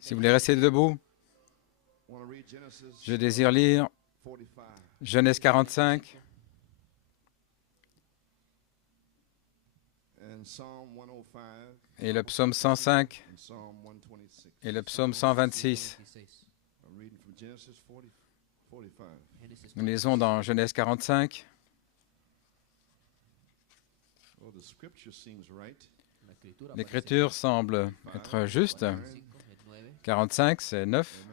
Si vous voulez rester debout, je désire lire Genèse 45 et le psaume 105 et le psaume 126. Nous lisons dans Genèse 45. L'Écriture semble être juste. 45, c'est 9.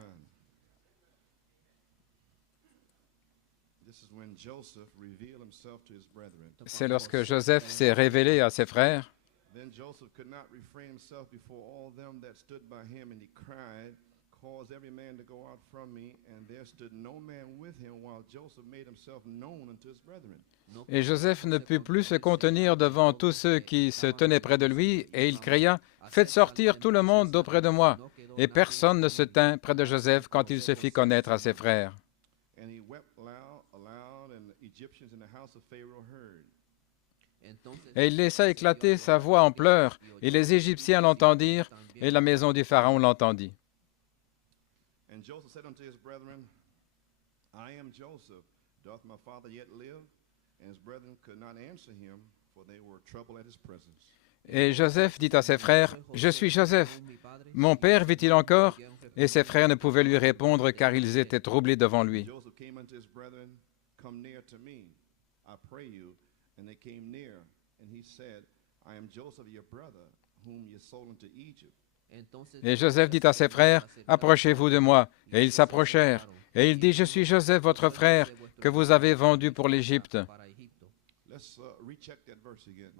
C'est lorsque Joseph s'est révélé à ses frères. Then Joseph could not refrain himself before all them that stood by him, and he cried, Cause every man to go out from me. And there stood no man with him, while Joseph made himself known unto his brethren. Et Joseph ne put plus se contenir devant tous ceux qui se tenaient près de lui, et il cria, Faites sortir tout le monde d'auprès de moi. Et personne ne se tint près de Joseph quand il se fit connaître à ses frères. And he wept aloud, and the Egyptians in the house of Pharaoh heard. Et il laissa éclater sa voix en pleurs, et les Égyptiens l'entendirent, et la maison du Pharaon l'entendit. And Joseph said unto his brethren, I am Joseph. Doth my father yet live? And his brethren could not answer him, for they were troubled at his presence. Et Joseph dit à ses frères, Je suis Joseph. Mon père vit-il encore? Et ses frères ne pouvaient lui répondre, car ils étaient troublés devant lui. Joseph came unto his brethren, Come near to me, I pray you. And they came near, and he said, I am Joseph your brother, whom ye sold into Egypt. Et Joseph dit à ses frères, Approchez-vous de moi. Et ils s'approchèrent. Et il dit, Je suis Joseph, votre frère, que vous avez vendu pour l'Égypte. Let's recheck that verse again.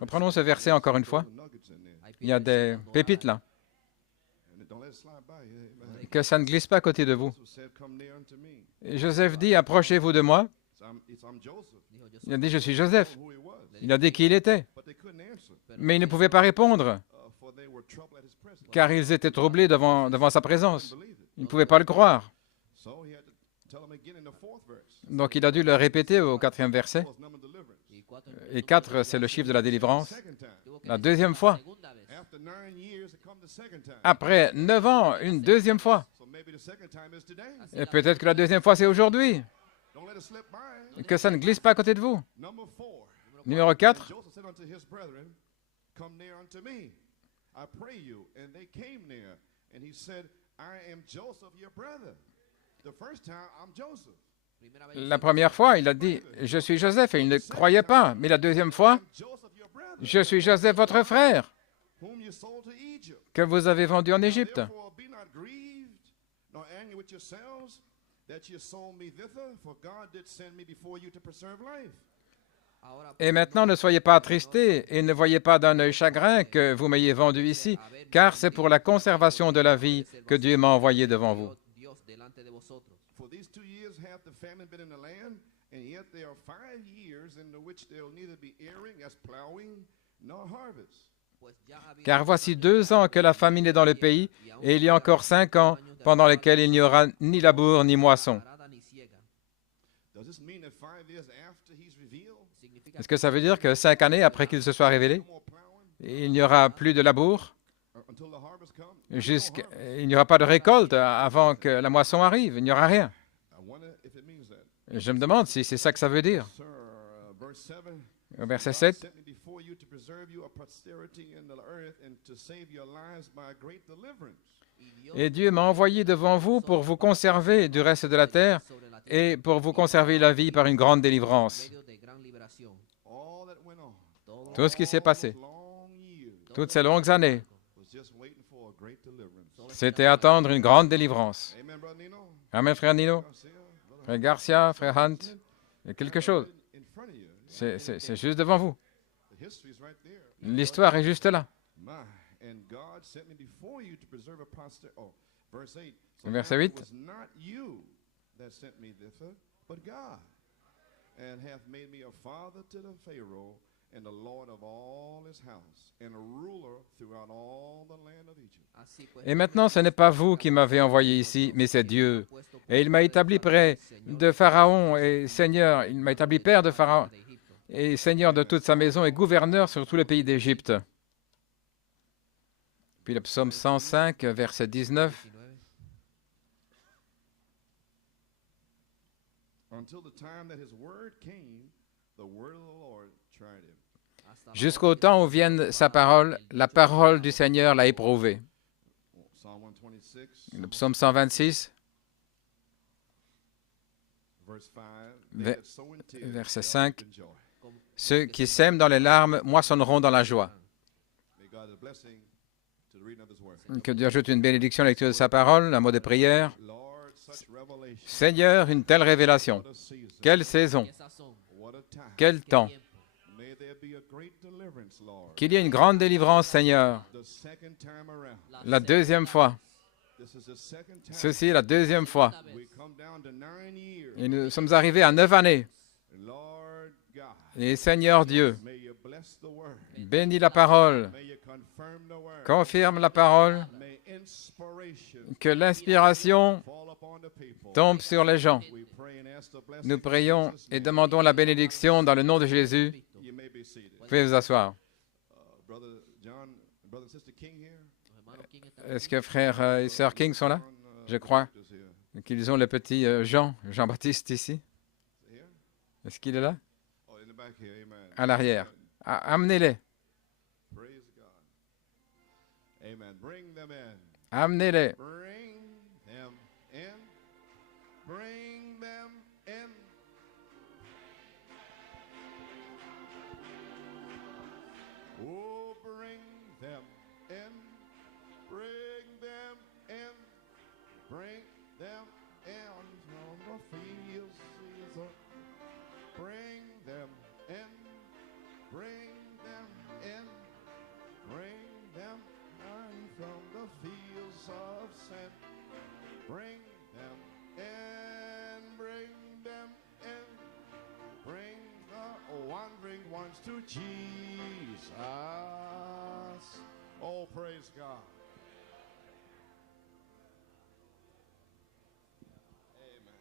Reprenons ce verset encore une fois. Il y a des pépites là. And don't let it slide by you. Amen. Que ça ne glisse pas à côté de vous. Joseph said, Come near unto me. Et Joseph dit, Approchez-vous de moi. I'm Joseph. Il a dit, Je suis Joseph. Who he was. Il a dit qui il était. But they couldn't answer, Mais ils ne pouvaient pas répondre, for they were troubled at his presence. car ils étaient troublés devant sa présence. Believe it. Ils ne pouvaient pas le croire. So he had to tell them again in the fourth verse. Donc il a dû le répéter au 4e verset. Was number deliverance. Et 4, c'est le chiffre de la délivrance. Second time. La deuxième fois. After 9 years, it come the second time. Après 9 ans, une deuxième fois. So maybe the second time is today. Et peut-être que la deuxième fois, c'est aujourd'hui. Don't let it slip by. Que ça ne glisse pas à côté de vous. Number 4. Numéro 4. Joseph said unto his brethren, Come near unto me, I pray you. And they came near, and he said, I am Joseph, your brother. The first time, I'm Joseph. La première fois, il a dit, Je suis Joseph, et il ne croyait pas. Mais la deuxième fois, I'm Joseph, your brother, Je suis Joseph, votre frère, whom you sold to Egypt. que vous avez vendu en Égypte. Therefore, be not grieved, nor angry with yourselves, that you sold me thither, for God did send me before you to preserve life. Et maintenant, ne soyez pas attristés et ne voyez pas d'un œil chagrin que vous m'ayez vendu ici, car c'est pour la conservation de la vie que Dieu m'a envoyé devant vous. For these 2 years hath the famine been in the land, and yet there are 5 years in the which there will neither be airing as plowing nor harvest. Car voici 2 ans que la famine est dans le pays, et il y a encore 5 ans pendant lesquels il n'y aura ni labour ni moisson. Does this mean that 5 years after he's revealed, Est-ce que ça veut dire que 5 années après qu'il se soit révélé, no more plowing il n'y aura plus de labour, until the harvest comes? il n'y aura pas de récolte avant que la moisson arrive, il n'y aura rien. I wonder if it means that. Je me demande si c'est ça que ça veut dire. Sir, verse 7. Au verset God 7, sent me before you to preserve you a posterity in the earth and to save your lives by a great deliverance. et Dieu m'a envoyé devant vous pour vous conserver du reste de la terre et pour vous conserver la vie par une grande délivrance. All that went on, Tout ce qui s'est passé, long years, toutes ces longues années, was just waiting for a great deliverance. c'était attendre une grande délivrance. Amen, brother Nino. Amen, frère Nino, Garcia, brother frère Garcia, frère Hunt, il y a quelque chose. in front of you. C'est juste devant vous. The history's right there. L'histoire est juste là. My, and God sent me before you to preserve a posterity. Oh, verse 8. Verset now 8. it was not you that sent me thither, but God, and hath made me a father to the Pharaoh, and the Lord of all his house, and a ruler throughout all the land of Egypt. Et maintenant, ce n'est pas vous qui m'avez envoyé ici, mais c'est Dieu. Et il m'a établi près de Pharaon et Seigneur, il m'a établi père de Pharaon et Seigneur de toute sa maison et gouverneur sur tout le pays d'Égypte. Puis le psaume 105, verset 19. Until the time that his word came, the word of the Lord tried him. Jusqu'au temps où vienne sa parole, la parole du Seigneur l'a éprouvé. Psalm 126, Le psaume 126, verse 5. Ve- They that sow in tears verset shall reap 5. in joy. Ceux qui sèment dans les larmes moissonneront dans la joie. May God add a blessing to the reading of his word. Que Dieu ajoute une bénédiction à la lecture de sa parole, un mot de prière. Lord, such revelation. Seigneur, une telle révélation. What a season. Quelle saison, What a time. quel temps. May there be a great deliverance, Lord. Qu'il y ait une grande délivrance, Seigneur. The second time around. La deuxième fois. This is the second time. Ceci est la deuxième fois. We come down to 9 years. Et nous sommes arrivés à 9 années. Lord God, Et Seigneur Dieu, may you bless the word. bénis la parole. May you confirm the word. Confirme la parole. May inspiration Que l'inspiration fall upon the people. tombe sur les gens. We pray and ask the blessing Nous in prions Jesus' et name. demandons la bénédiction dans le nom de Jésus. You may be seated. Vous pouvez vous asseoir. Brother John, brother and sister King here. Est-ce que frère et sœur King sont là? John, Je crois is here. qu'ils ont le petit Jean-Baptiste ici. Here? Est-ce qu'il est là? Oh, in the back here. Amen. À l'arrière. Amenez-les. Praise God. Amen. Bring them in. Amenez-les. Bring them in. Bring them in. Oh, bring them in. Bring them in. Bring them in from the fields. Jesus. Bring them in. Bring them in. Bring them in from the fields of sin. Bring them in. Bring them in. Bring the wandering ones to Jesus. Oh, praise God. Amen.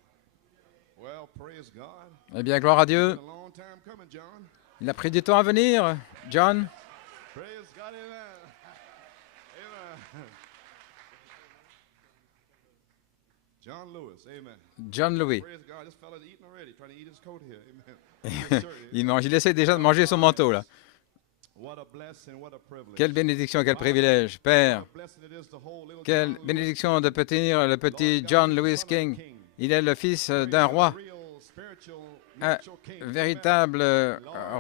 Well, praise God. Eh bien, gloire à Dieu. Been a long time coming, John. Il a pris du temps à venir. John, Praise God, amen. Amen. John Lewis, amen. John Louis. Praise God. This fella's eating already, trying to eat his coat here, amen. Yes, sir. Il mange. Il essaie déjà de manger son manteau, là. What a blessing, what a privilege. Quelle bénédiction, quel privilège. Père, What a blessing it is to hold little quelle John Lewis. bénédiction de tenir le petit John Louis King. Il est le fils d'un roi, un véritable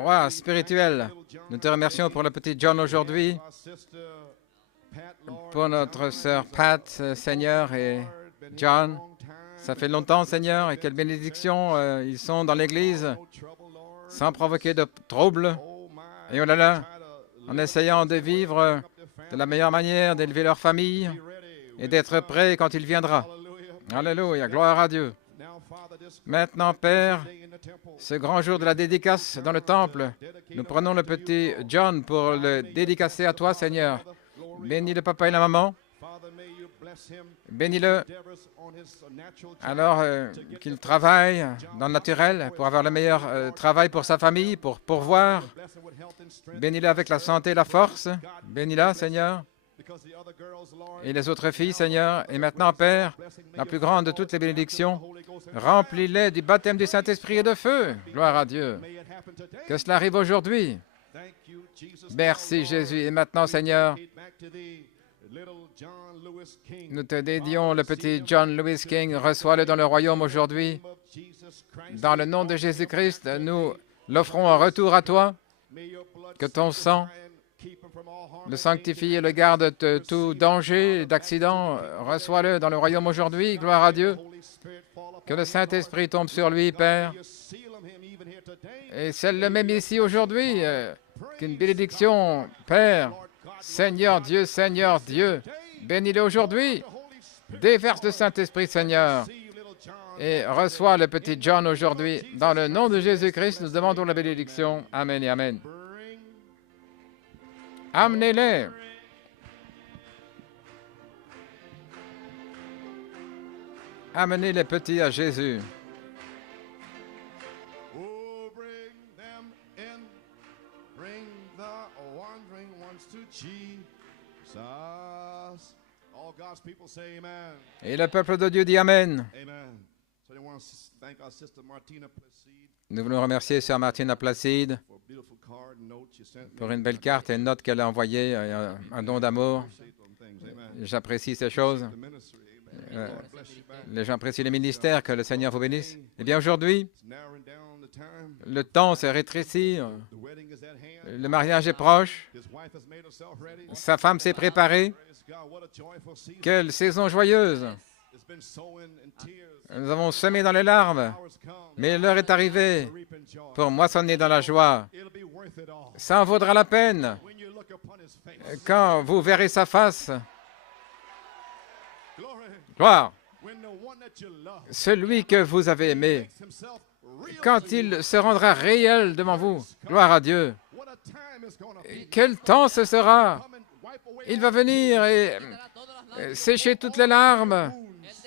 roi spirituel. Nous te remercions pour le petit John aujourd'hui, pour notre sœur Pat, Seigneur, et John. Ça fait longtemps, Seigneur, et quelle bénédiction. Ils sont dans l'Église sans provoquer de troubles. Et oh là là, en essayant de vivre de la meilleure manière, d'élever leur famille et d'être prêts quand il viendra. Alléluia, gloire à Dieu. Maintenant, Père, ce grand jour de la dédicace dans le temple, nous prenons le petit John pour le dédicacer à toi, Seigneur. Bénis le papa et la maman. Bénis-le alors qu'il travaille dans le naturel pour avoir le meilleur travail pour sa famille, pour pourvoir. Bénis-le avec la santé et la force. Bénis-la, Seigneur. Et les autres filles, Seigneur. Et maintenant, Père, la plus grande de toutes les bénédictions, remplis-les du baptême du Saint-Esprit et de feu. Gloire à Dieu. Que cela arrive aujourd'hui. Merci, Jésus. Et maintenant, Seigneur, nous te dédions le petit John Louis King. Reçois-le dans le royaume aujourd'hui. Dans le nom de Jésus-Christ, nous l'offrons en retour à toi. Que ton sang le sanctifie et le garde de tout danger, d'accident. Reçois-le dans le royaume aujourd'hui. Gloire à Dieu. Que le Saint-Esprit tombe sur lui, Père. Et scelle-le même ici aujourd'hui. Qu'une bénédiction, Père. Seigneur Dieu, bénis-le aujourd'hui. Déverse le Saint-Esprit, Seigneur. Et reçois le petit John aujourd'hui. Dans le nom de Jésus-Christ, nous demandons la bénédiction. Amen et Amen. Amenez-les. Amenez les petits à Jésus. Oh, bring them in. Bring the wandering ones to Jesus. All God's people say amen. Et le peuple de Dieu dit Amen. Amen. So they want to thank our sister Martina Placide Nous voulons remercier Sœur Martina Placide for a beautiful card and note she sent me. pour une belle carte et une note qu'elle a envoyée, un don d'amour. Appreciate them things. Amen. J'apprécie ces choses. The ministry. Amen. God bless you back. Les gens apprécient les ministères, que le Seigneur vous bénisse. Eh bien aujourd'hui, It's narrowing down the time. le temps s'est rétréci, The wedding is at hand. le mariage est proche, His wife has made herself ready. sa femme s'est préparée. Praise God. What a joyful season. Quelle saison joyeuse! It's been sowing in tears. Nous avons semé dans les larmes, Hours come. mais l'heure est arrivée To reap in joy. pour moissonner dans la joie. It'll be worth it all. Ça en vaudra la peine When you look upon his face. quand vous verrez sa face. Glory. Gloire! When the one that you love Celui que vous avez aimé, makes himself real quand to you. il se rendra réel devant vous, gloire à Dieu. What a time it's gonna be. Quel temps ce sera! Come and wipe away Il va venir et sécher toutes les larmes.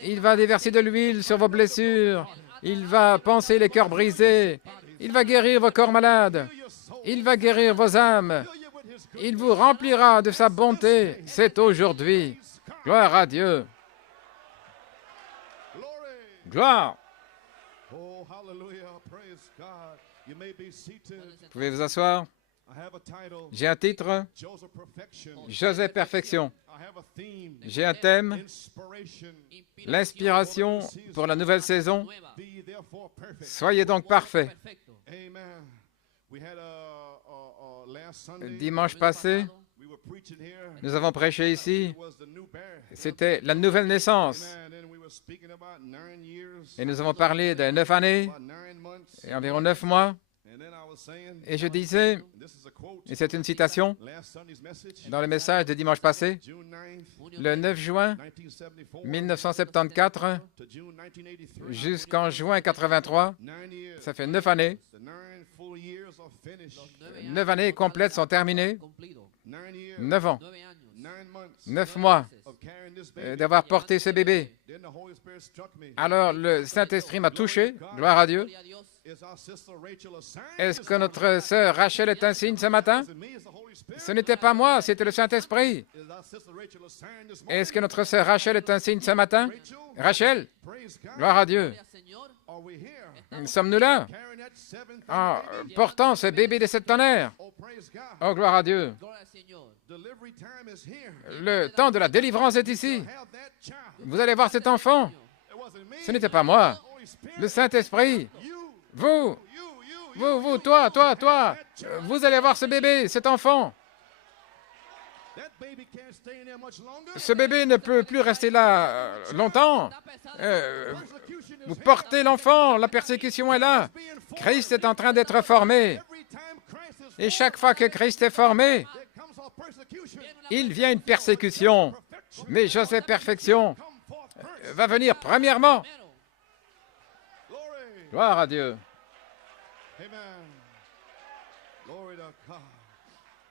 Il va déverser de l'huile sur vos blessures. Il va panser les cœurs brisés. Il va guérir vos corps malades. your soul. Il va guérir vos âmes. Fill you with his good. Il vous remplira de sa bonté. C'est aujourd'hui. Gloire à Dieu. Glory. Gloire. Oh, hallelujah. Praise God. You may be seated. Vous pouvez vous asseoir. I have a title. J'ai un titre, Joseph Perfection. Joseph Perfection. I have a theme. J'ai un thème, Inspiration. l'inspiration pour la nouvelle saison. Be therefore perfect. Soyez donc parfaits. Amen. We had last Sunday. Dimanche passé, We were preaching here. nous avons prêché ici. It was the new birth. C'était la nouvelle naissance. Amen. Then we were speaking about 9 years. Et nous avons parlé de 9 années About 9 months. et environ 9 mois. And then I was saying, Et je disais, this is a quote. et c'est une citation Last Sunday's message. dans le message de dimanche passé, June 9th, le 9 juin 1974 1974 to June 1983. jusqu'en juin 83, 9 years. ça fait 9 années. The 9 full years of finish. 9 années complètes sont terminées, 9 years. 9 ans, 9 months 9 mois of carrying this baby. d'avoir porté ce bébé. Then the Holy Spirit struck me. Alors le Saint-Esprit m'a touché, gloire à Dieu. Is our sister Rachel a sign? Est-ce que notre sœur Rachel est un signe ce matin? Is it me? Is the Holy Spirit? Ce n'était pas moi, c'était le Saint-Esprit. Is our sister Rachel a sign this morning? Est-ce que notre sœur Rachel est un signe ce matin? Rachel, Praise God. gloire à Dieu. Are we here? Sommes-nous là Carrying that 7th en baby? portant ce bébé de septonnaire? Oh, praise God. Oh, gloire à Dieu. Delivery time is here. Le temps de la délivrance est ici. Have that child. Vous allez voir cet enfant. It wasn't me. Ce n'était pas moi. Holy Spirit. Le Saint-Esprit. You, Vous, you. vous, toi. Vous allez voir ce bébé, cet enfant. That baby can't stay in there much longer. Ce bébé ne peut plus rester là longtemps. Persecution is Vous here. portez l'enfant, la persécution est là. Being formed. Christ est en train d'être formé. Every time Christ is Et chaque fois que Christ est formé, there comes our persecution. il vient une persécution. Perfection. Mais Joseph Perfection Come forth first. va venir premièrement. Glory. Gloire à Dieu. Amen. Glory to God.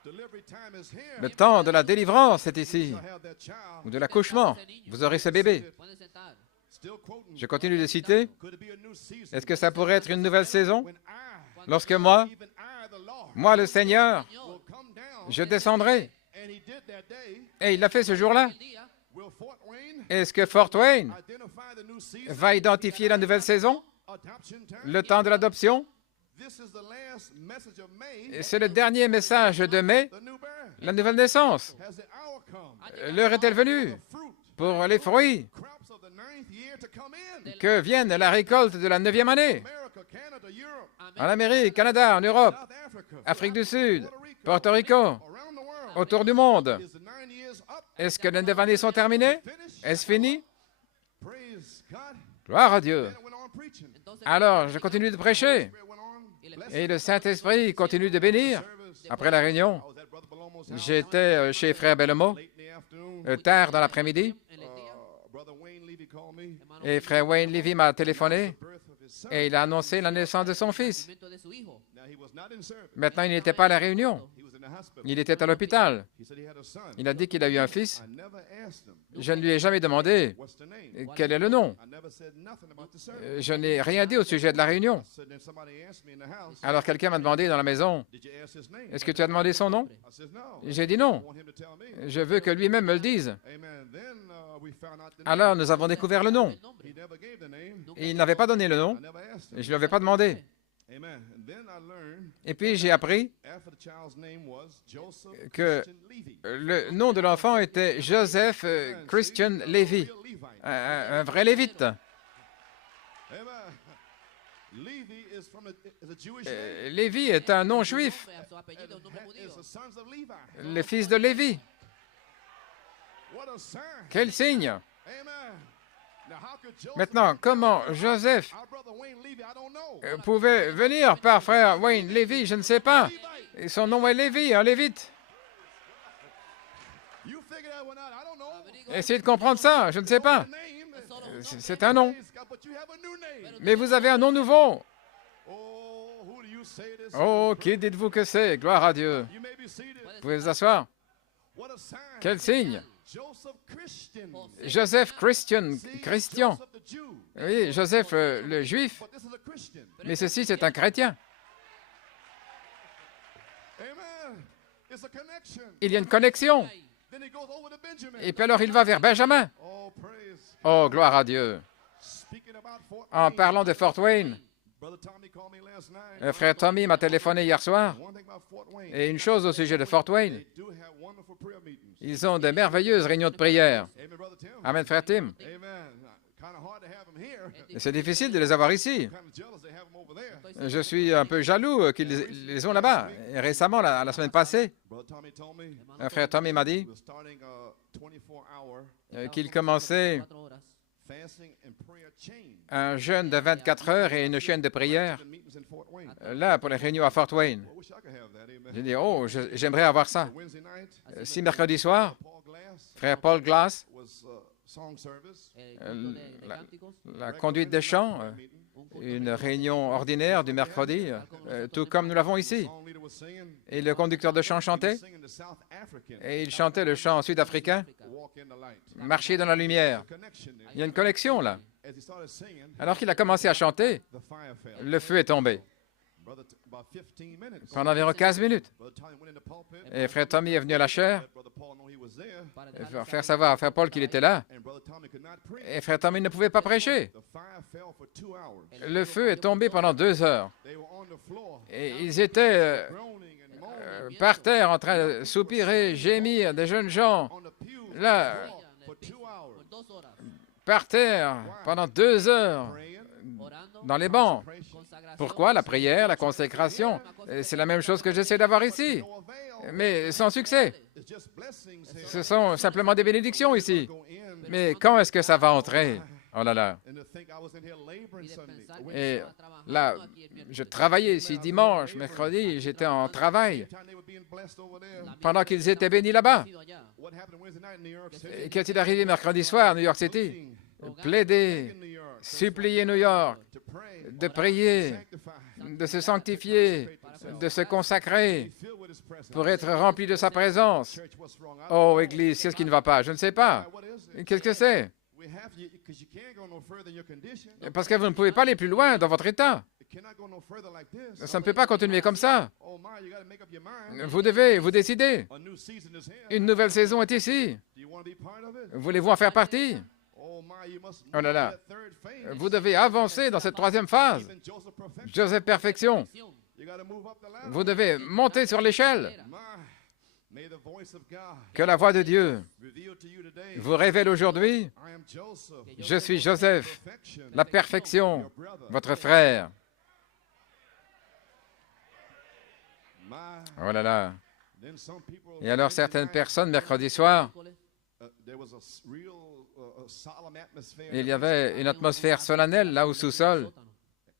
Delivery time is here. Le temps de la délivrance est ici, You have that child. ou de l'accouchement. Vous aurez ce bébé. Still quoting. Je continue de citer. Could it be a new season? Est-ce que ça pourrait être une nouvelle saison? When I, Lorsque moi, even I, the Lord, moi le Seigneur, will come down, je descendrai. and he did that day, Et il l'a fait ce jour-là. will Fort Wayne Est-ce que Fort Wayne identify the new season? va identifier la nouvelle saison, Adoption time? le temps de l'adoption? This is the last message of May, Et c'est le dernier message de mai, the new birth. la nouvelle naissance. Has the hour come? L'heure est-elle venue Fruit, pour les fruits crops of the 9th year to come in. que vienne la récolte de la 9e année? America, Canada, Europe, En Amérique, Canada, en Europe, South Africa, Afrique du Sud, Puerto Rico, Porto Rico, around the world. autour du monde. Is the 9 years up? Est-ce que les 9 années sont terminées? Finished? Est-ce fini? Praise God. Gloire à Dieu. Then it went on preaching. Alors, je continue de prêcher. Spirit went on blessing. Et le Saint-Esprit continue de bénir. Service. Après la réunion, I was at Brother Belomo's house j'étais chez Frère Bellomo, late in the afternoon. tard dans l'après-midi, Brother Wayne Levy called me. et Frère Wayne Levy m'a téléphoné. Birth of et il a annoncé la naissance de son fils. nacimiento de su hijo. Now, he was not in service. Maintenant, il n'était pas à la réunion. He was in the hospital. Il était à l'hôpital. He said he had a son. Il a dit qu'il a eu un fils. I never asked him, Je ne lui ai jamais demandé what's the name? quel est le nom. I never said nothing about the service. Je n'ai rien dit au sujet de la réunion. So then somebody asked me in the house, Alors quelqu'un m'a demandé dans la maison, did you ask his name? est-ce que tu as demandé son nom? I said, no. J'ai dit I non. want him to tell me. Je veux que lui-même me le dise. Amen. Then we found out the Alors name. nous avons découvert le nom. El nombre. He never gave the name. Et il n'avait pas donné le nom. I never asked him. Et je ne lui avais pas demandé. Amen. And then I learned Et puis j'ai appris after the child's name was Joseph que Christian Levy. le nom de l'enfant était Joseph Christian Levy, Real Levite. un vrai lévite. Amen. Levy is from is a Jewish name. Lévi est un nom juif, Nombre, su apellido, un nombre Is judío. the sons of Levi. le fils de Lévi. What a sign. Quel signe! Amen. Now, how could Joseph, Maintenant, comment Joseph our brother Wayne Levy, I don't know. pouvait venir par frère Wayne Lévi, je ne sais pas. Et son nom est Lévi, un lévite. You figure that one out. I don't know. Essayez de comprendre ça, je ne sais pas. The name. C'est un nom. But you have a new name. Mais vous avez un nom nouveau. Oh, who do you say this Oh, is? qui dites-vous que c'est? Gloire à Dieu. You may be seated. Vous pouvez vous asseoir. What a sign. Quel signe! Joseph Christian. Joseph Christian, See, Christian. Joseph the Jew. Oui, Joseph le juif. But this is a Christian. Mais ceci, c'est un chrétien. Amen. It's a connection. Il y a une connexion. Then he goes over to Benjamin. Et puis alors, il va vers Benjamin. Oh, praise. Oh, gloire à Dieu. Speaking about Fort En Wayne, parlant de Fort Wayne, Brother Tommy called me last night. frère Tommy m'a téléphoné hier soir. One thing about Fort Wayne, Et une chose au sujet de Fort Wayne, they do have wonderful prayer meetings. ils ont de merveilleuses réunions de prière. Amen, Brother Tim. Amen, frère Tim. Amen. Kind of hard to have them here. C'est difficile de les avoir ici. Kind of jealous they have them over there. Je suis un peu jaloux qu'ils les ont là-bas. Et récemment, la semaine passée, Brother Tommy told me un frère Tommy m'a dit we're starting a 24-hour qu'il commençait 4 horas. fasting and prayer chain. un jeûne de 24 heures et une chaîne de prière Meetings in Fort Wayne. là pour les réunions à Fort Wayne. I wish I could have that. Amen. J'ai dit, oh, j'aimerais avoir ça. Wednesday night, Si mercredi soir, Paul Glass frère Paul Glass, was song service. El culto de cánticos. la conduite des chants, Meeting. Un culto une réunion ordinaire du mercredi, tout comme nous l'avons ici. Song leader was singing. Et le conducteur de chant chantait, Singing the South African. et il chantait le chant sud-africain, Walk in the light. Marcher dans la lumière. Connection there. Il y a une connexion là. As he started singing, Alors qu'il a commencé à chanter, the fire fell. le feu est tombé. Brother, about 15 minutes. Pendant environ 15 minutes. Brother Tommy went in the pulpit. Et frère Tommy est venu à la chaire, Let Brother Paul know he was there. para et dejarles faire savoir à frère Paul qu'il était là. And Brother Tommy could not preach. Et frère Tommy ne pouvait pas prêcher. The fire fell for 2 hours. Le feu est tombé pendant 2 heures. They were on the floor, Et ils étaient groaning and moaning par terre en train de soupirer, gémir, des jeunes gens, on the pew là, for 2 hours, por 2 horas par terre, pendant 2 heures, praying, orando, dans les bancs. consecration, consagración. Pourquoi? La prière, la consécration. C'est la même chose que j'essaie d'avoir ici, no avail. mais sans succès. It's just blessings here. Ce sont simplement des bénédictions ici. Go in Mais quand est-ce que ça va entrer? Oh là là. and to think I was in here laboring Y de Sunday. pensar que Et estaba trabajando là, aquí el miércoles. je travaillais ici dimanche, mercredi, j'étais en travail Time they were being blessed over there. La pendant misma qu'ils que étaient estamos bénis là-bas. bendecidos allá. What happened Wednesday night in New York City? Et qu'est-il arrivé mercredi soir à New York City? Pleading Plaider, in New York supplier New York, to pray, de prier, sanctify, de se sanctifier, de se consacrer filled with His presence. pour être rempli de sa présence. Church, what's wrong? Oh, Église, qu'est-ce qui ne va pas? Je ne sais pas. What is it? Qu'est-ce que c'est? We have because you can't go no further in your condition. Parce que vous ne pouvez pas aller plus loin dans votre état. It cannot go no further like this. Ça ne peut pas continuer comme ça. Oh my, you got to make up your mind. Vous devez vous décider. A new season is here. Une nouvelle saison est ici. Do you want to be part of it? Voulez-vous en faire partie? Oh my, you must Oh là move là. to that third phase. Vous devez avancer dans cette troisième phase. Even Joseph perfection. Joseph Perfection. You got to move up the ladder. Vous devez monter sur l'échelle. My, may the voice of God Que la voix de Dieu reveal to you today. vous révèle aujourd'hui. I am Joseph, Je suis Joseph, perfection, la perfection, your brother. votre frère. My, Oh là là. then some people. Et alors certaines personnes, mercredi soir, There was a real a solemn atmosphere. il y avait une atmosphère solennelle là au sous-sol,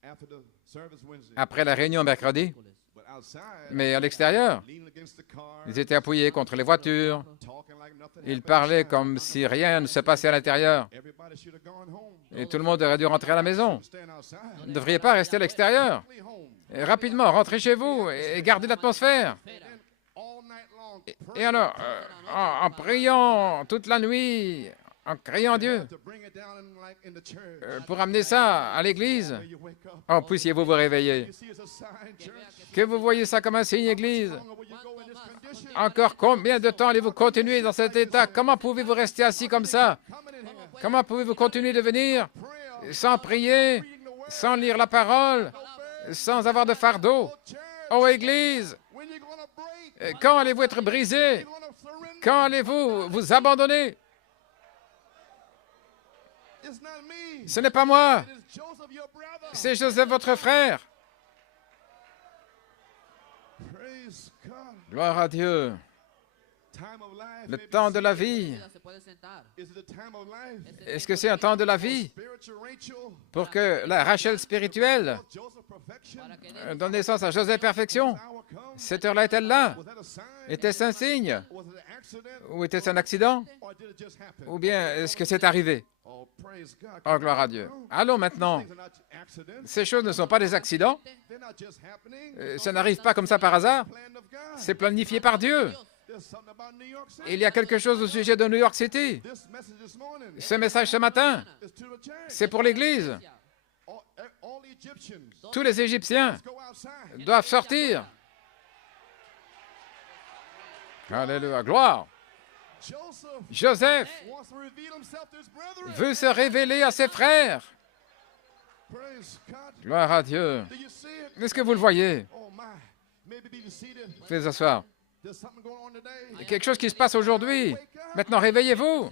After the service Wednesday. après la réunion mercredi. But But outside, Mais à l'extérieur, leaning against the car, ils étaient appuyés contre les voitures. talking like nothing Ils happened parlaient inside. comme si rien ne se passait à l'intérieur. Everybody should have gone home. Et tout le monde aurait dû rentrer à la maison. Stand outside. Vous ne devriez pas rester à l'extérieur. Quickly home. Et rapidement, rentrez chez vous et gardez l'atmosphère. All night long. Et alors, en priant toute la nuit, en criant Dieu, To bring it down like in the church. pour amener ça à l'église, Where you wake up. oh, puissiez-vous vous réveiller. You see it's a sign, church. Que vous voyez ça comme un signe, église. How long will you go in this condition? Encore combien de temps allez-vous continuer dans cet état? Comment pouvez-vous rester assis comme ça? Coming in here. Comment pouvez-vous continuer de venir Prayer. sans prier, Reading the word. sans lire la parole, sans avoir de fardeau? Church. Oh, église, When you gonna break? quand allez-vous être brisé? You gonna surrender? Quand allez-vous vous abandonner? It's not me. Ce n'est pas moi, It is Joseph, your brother. c'est Joseph, votre frère. Praise God. Gloire à Dieu. Time of life. Le may be temps de la seated. vie. Vida se puede sentar. Is it a time of life? Est-ce que c'est un temps de la vie Spiritual Rachel. pour que la Rachel spirituelle Joseph perfection. Para que donne naissance à Joseph perfection? Hour come. Cette heure-là est-elle là? Was that a sign? Était-ce un signe? Was it an accident? Ou était-ce un accident? Or did it just happen? Ou bien est-ce que c'est arrivé? Oh, praise God. Oh, gloire à Dieu. Allons maintenant. Things are not accidents. Ces choses ne sont pas des accidents. They're not just happening. Ça n'arrive pas comme ça par hasard. Plan of God. C'est planifié par Dieu. There's something about New York City. Il y a quelque chose au sujet de New York City. This message this morning Ce message ce matin, is to the church. c'est pour l'Église. All Egyptians Tous les Égyptiens go outside. doivent sortir. Alléluia. Gloire. Joseph Joseph wants to reveal himself to his brethren. veut se révéler à ses frères. Praise God. Gloire à Dieu. Do you see it? Est-ce que vous le voyez? Oh my. Maybe be seated. Vous pouvez vous asseoir. There's something going on today. Il y a quelque chose qui se passe aujourd'hui. Maintenant, réveillez-vous.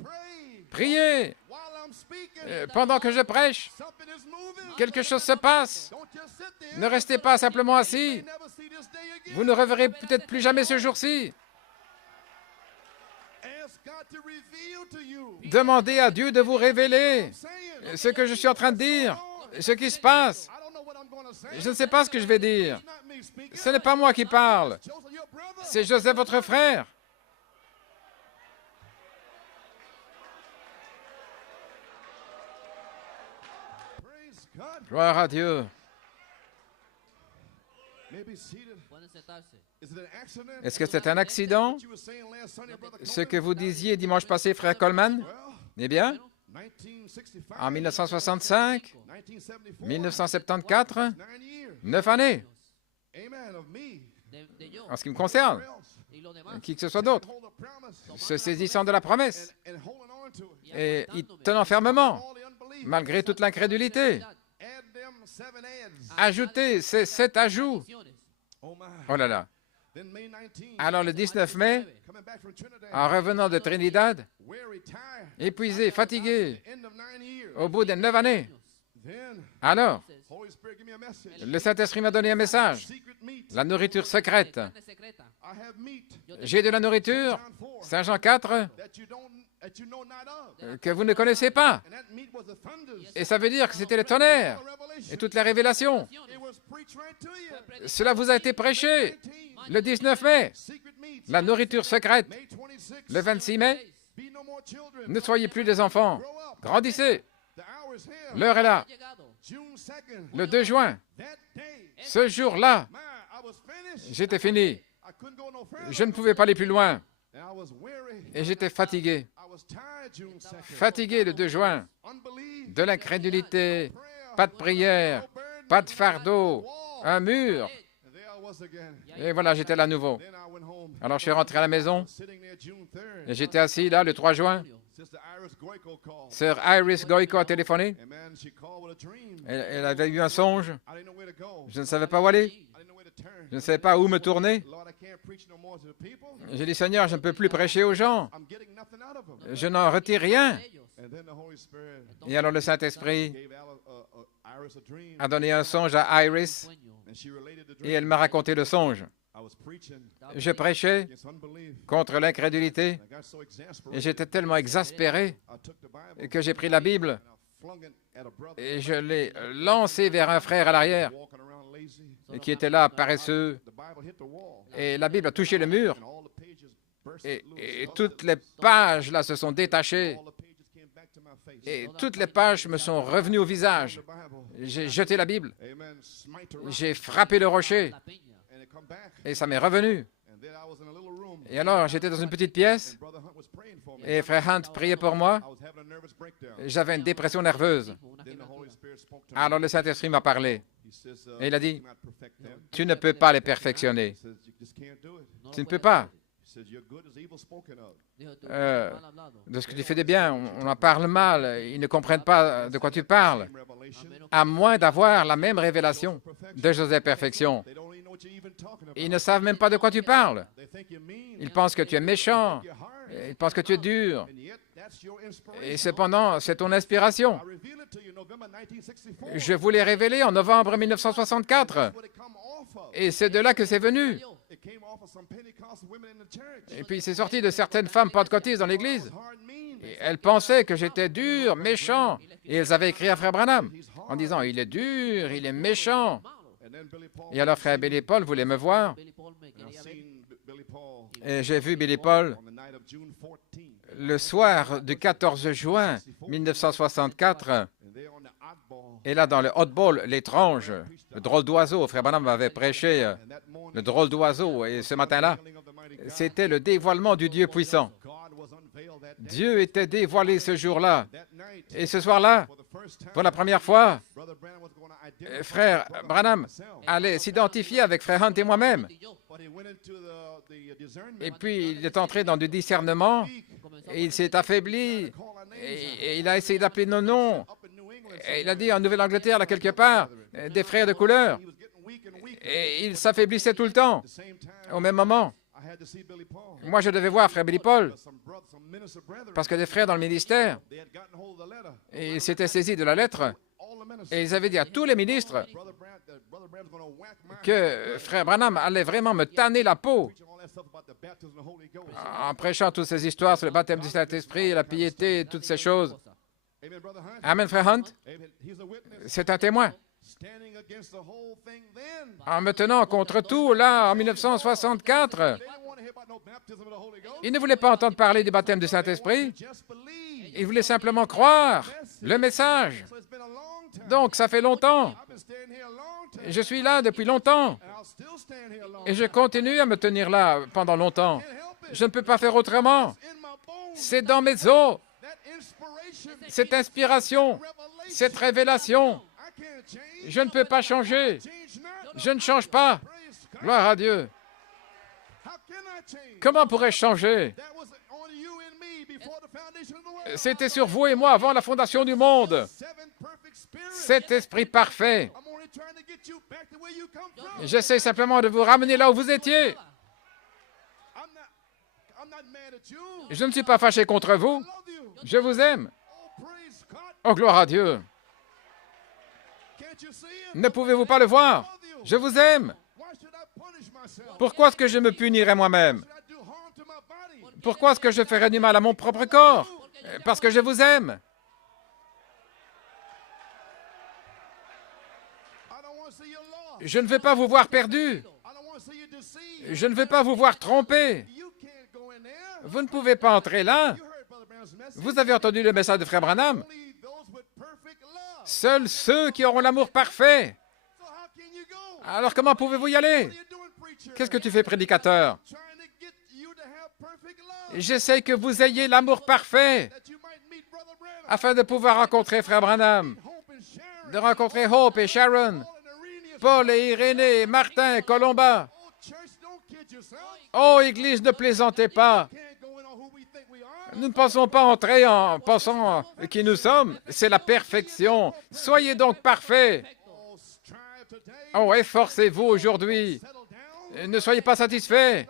Pray Priez. while I'm speaking. Pendant que je prêche, Something is moving. quelque chose se passe. Don't just sit there. Ne restez pas simplement You assis. may never see this day again. Vous ne reverrez peut-être plus jamais ce jour-ci. Ask God to reveal to you. Demandez à Dieu de vous révéler Saying. ce que je suis en train de dire, ce qui se passe. I don't know what I'm going to say. Je ne sais pas ce que je vais dire. It's not me speaking. Ce n'est pas moi qui parle. Joseph, your brother. C'est Joseph, votre frère. Praise God. Gloire à Dieu. Maybe seated. pueden sentarse. Is it an accident? Est-ce que c'est un accident, What you were saying last Sunday, brother ce que Coleman? vous disiez dimanche passé, frère Coleman? Well, Eh bien, 1965, en 1965, 1974, 1974, 9 years. 9 années, Amen. Of me. De yo en ce qui me concerne, y los demás. qui que ce soit d'autre, Hold a promise se saisissant de la promesse and holding on to it. et y tenant fermement, All the unbelief. malgré toute l'incrédulité. Add them 7 adds. Ajoutez ces 7 ajouts. Oh my. Oh là là. Then May 19, Alors le 19 mai, coming back from Trinidad, en revenant de Trinidad, weary, tired, épuisé, fatigué, end of 9 years. au bout de 9 années, Then, alors, Holy Spirit, give me a message. le Saint-Esprit m'a donné un message, Secret meat. la nourriture secrète. Carne secreta. I have meat. J'ai de la nourriture, John 4. Saint Jean 4, That you know not of. que vous ne connaissez pas. And that meat was the thunders. Et ça veut dire que c'était les tonnerres Revelation. et toute la révélation. It was preached right to you. Cela vous a été prêché le 19 mai. Secret meat. La nourriture secrète, May 26. le 26 mai. Be no more children. Ne soyez plus des enfants. Grow up. Grandissez. The hour is here. L'heure est là. Llegado. June 2nd. Le 2 juin, That day. ce jour-là, Man, I was finished. j'étais fini. I couldn't go no further. Je ne pouvais pas aller plus loin. And I was weary. Et j'étais fatigué. I was tired June 2nd. Fatigué le 2 juin. Unbelief. De l'incrédulité, Prayer. pas de prière, No burden. pas de fardeau, Wall. un mur. And there I was again. Et voilà, j'étais là à nouveau. Then I went home. Alors je suis rentré à la maison Sitting there June 3rd. et j'étais assis là le 3 juin. Sister Iris Goico called. Sœur Iris Goico a téléphoné. And man, she called with a dream. Elle avait eu un songe. I didn't know where to go. Je ne savais pas où aller. I didn't know where to turn. Je ne savais pas où me tourner. Lord, I can't preach no more to the people. J'ai dit, Seigneur, je ne peux plus prêcher aux gens. I'm getting nothing out of them. Je n'en retire rien. Ellos. And then the Holy Spirit Et alors le Saint-Esprit gave Iris a dream. a donné un songe à Iris Sueño. And she related the et dream. elle m'a raconté le songe. I was preaching Je prêchais against unbelief. contre l'incrédulité I got so et exasperated. j'étais tellement exaspéré I took the Bible que j'ai pris la Bible et je l'ai lancé vers un frère à l'arrière et qui était là, paresseux. Et la Bible a touché le mur et toutes les pages là se sont détachées et toutes les pages me sont revenues au visage. J'ai jeté la Bible, j'ai frappé le rocher et ça m'est revenu. Et alors, j'étais dans une petite pièce et Frère Hunt priait pour moi. J'avais une dépression nerveuse. Alors le Saint-Esprit m'a parlé et il a dit, tu ne peux pas les perfectionner. Tu ne peux pas. De ce que tu fais de bien, on en parle mal, ils ne comprennent pas de quoi tu parles, à moins d'avoir la même révélation de Joseph Perfection. Ils ne savent même pas de quoi tu parles. Ils pensent que tu es méchant, ils pensent que tu es dur, et cependant, c'est ton inspiration. Je vous l'ai révélé en novembre 1964, et c'est de là que c'est venu. Et puis c'est sorti de certaines femmes pentecôtistes dans l'Église. Et elles pensaient que j'étais dur, méchant, et elles avaient écrit à Frère Branham en disant, il est dur, il est méchant. Et alors Frère Billy Paul voulait me voir, et j'ai vu Billy Paul le soir du 14 juin 1964, et là dans le Hot Bowl, l'étrange, le drôle d'oiseau, Frère Branham avait prêché le drôle d'oiseau, et ce matin-là, c'était le dévoilement du Dieu puissant. Dieu était dévoilé ce jour-là, et ce soir-là, pour la première fois, Frère Branham allait s'identifier avec Frère Hunt et moi-même. Et puis, il est entré dans du discernement, et il s'est affaibli, et il a essayé d'appeler nos noms. Et il a dit en Nouvelle-Angleterre, là quelque part, des frères de couleur. Et il s'affaiblissait tout le temps. Au même moment, moi, je devais voir Frère Billy Paul, parce que des frères dans le ministère, et ils s'étaient saisis de la lettre, et ils avaient dit à tous les ministres que Frère Branham allait vraiment me tanner la peau en prêchant toutes ces histoires sur le baptême du Saint-Esprit, la piété, toutes ces choses. Amen, Frère Hunt. C'est un témoin. En me tenant contre tout, là, en 1964, il ne voulait pas entendre parler du baptême du Saint-Esprit. Il voulait simplement croire le message. Donc, ça fait longtemps. Je suis là depuis longtemps. Et je continue à me tenir là pendant longtemps. Je ne peux pas faire autrement. C'est dans mes os. Cette inspiration, cette révélation. Je ne peux pas changer. Je ne change pas. Gloire à Dieu. Comment pourrais-je changer? C'était sur vous et moi avant la fondation du monde. Cet esprit parfait. J'essaie simplement de vous ramener là où vous étiez. Je ne suis pas fâché contre vous. Je vous aime. Oh, gloire à Dieu. Ne pouvez-vous pas le voir? Je vous aime. Pourquoi est-ce que je me punirais moi-même? Pourquoi est-ce que je ferais du mal à mon propre corps? Parce que je vous aime. Je ne veux pas vous voir perdu. Je ne veux pas vous voir trompé. Vous ne pouvez pas entrer là. Vous avez entendu le message de Frère Branham. Seuls ceux qui auront l'amour parfait. Alors comment pouvez-vous y aller? Qu'est-ce que tu fais, prédicateur? J'essaie que vous ayez l'amour parfait afin de pouvoir rencontrer Frère Branham, de rencontrer Hope et Sharon, Paul et Irénée, Martin, Colomba. Oh, Église, ne plaisantez pas. Nous ne pensons pas entrer en pensant qui nous sommes. C'est la perfection. Soyez donc parfaits. Oh, efforcez-vous aujourd'hui. Ne soyez pas satisfaits.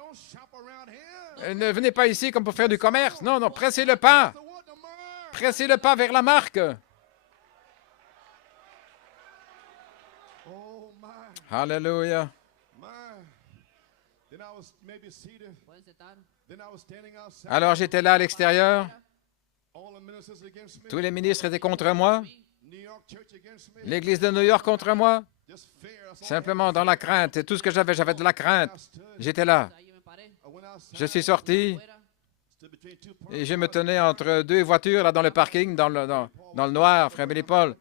Ne venez pas ici comme pour faire du commerce. Non, non, pressez le pas. Pressez le pas vers la marque. Alléluia. Alors j'étais là à l'extérieur All the ministers against me. Tous les ministres étaient contre moi. New York church against me. L'Église de New York contre moi. Just fear. That's all I Simplement dans la crainte. C'est tout ce que j'avais. J'avais de la crainte. J'étais là. Ahí me paré. I went outside, Je suis sorti Fuera. stood between two et je me tenais entre deux voitures là dans le parking, dans le noir. Frère Billy Paul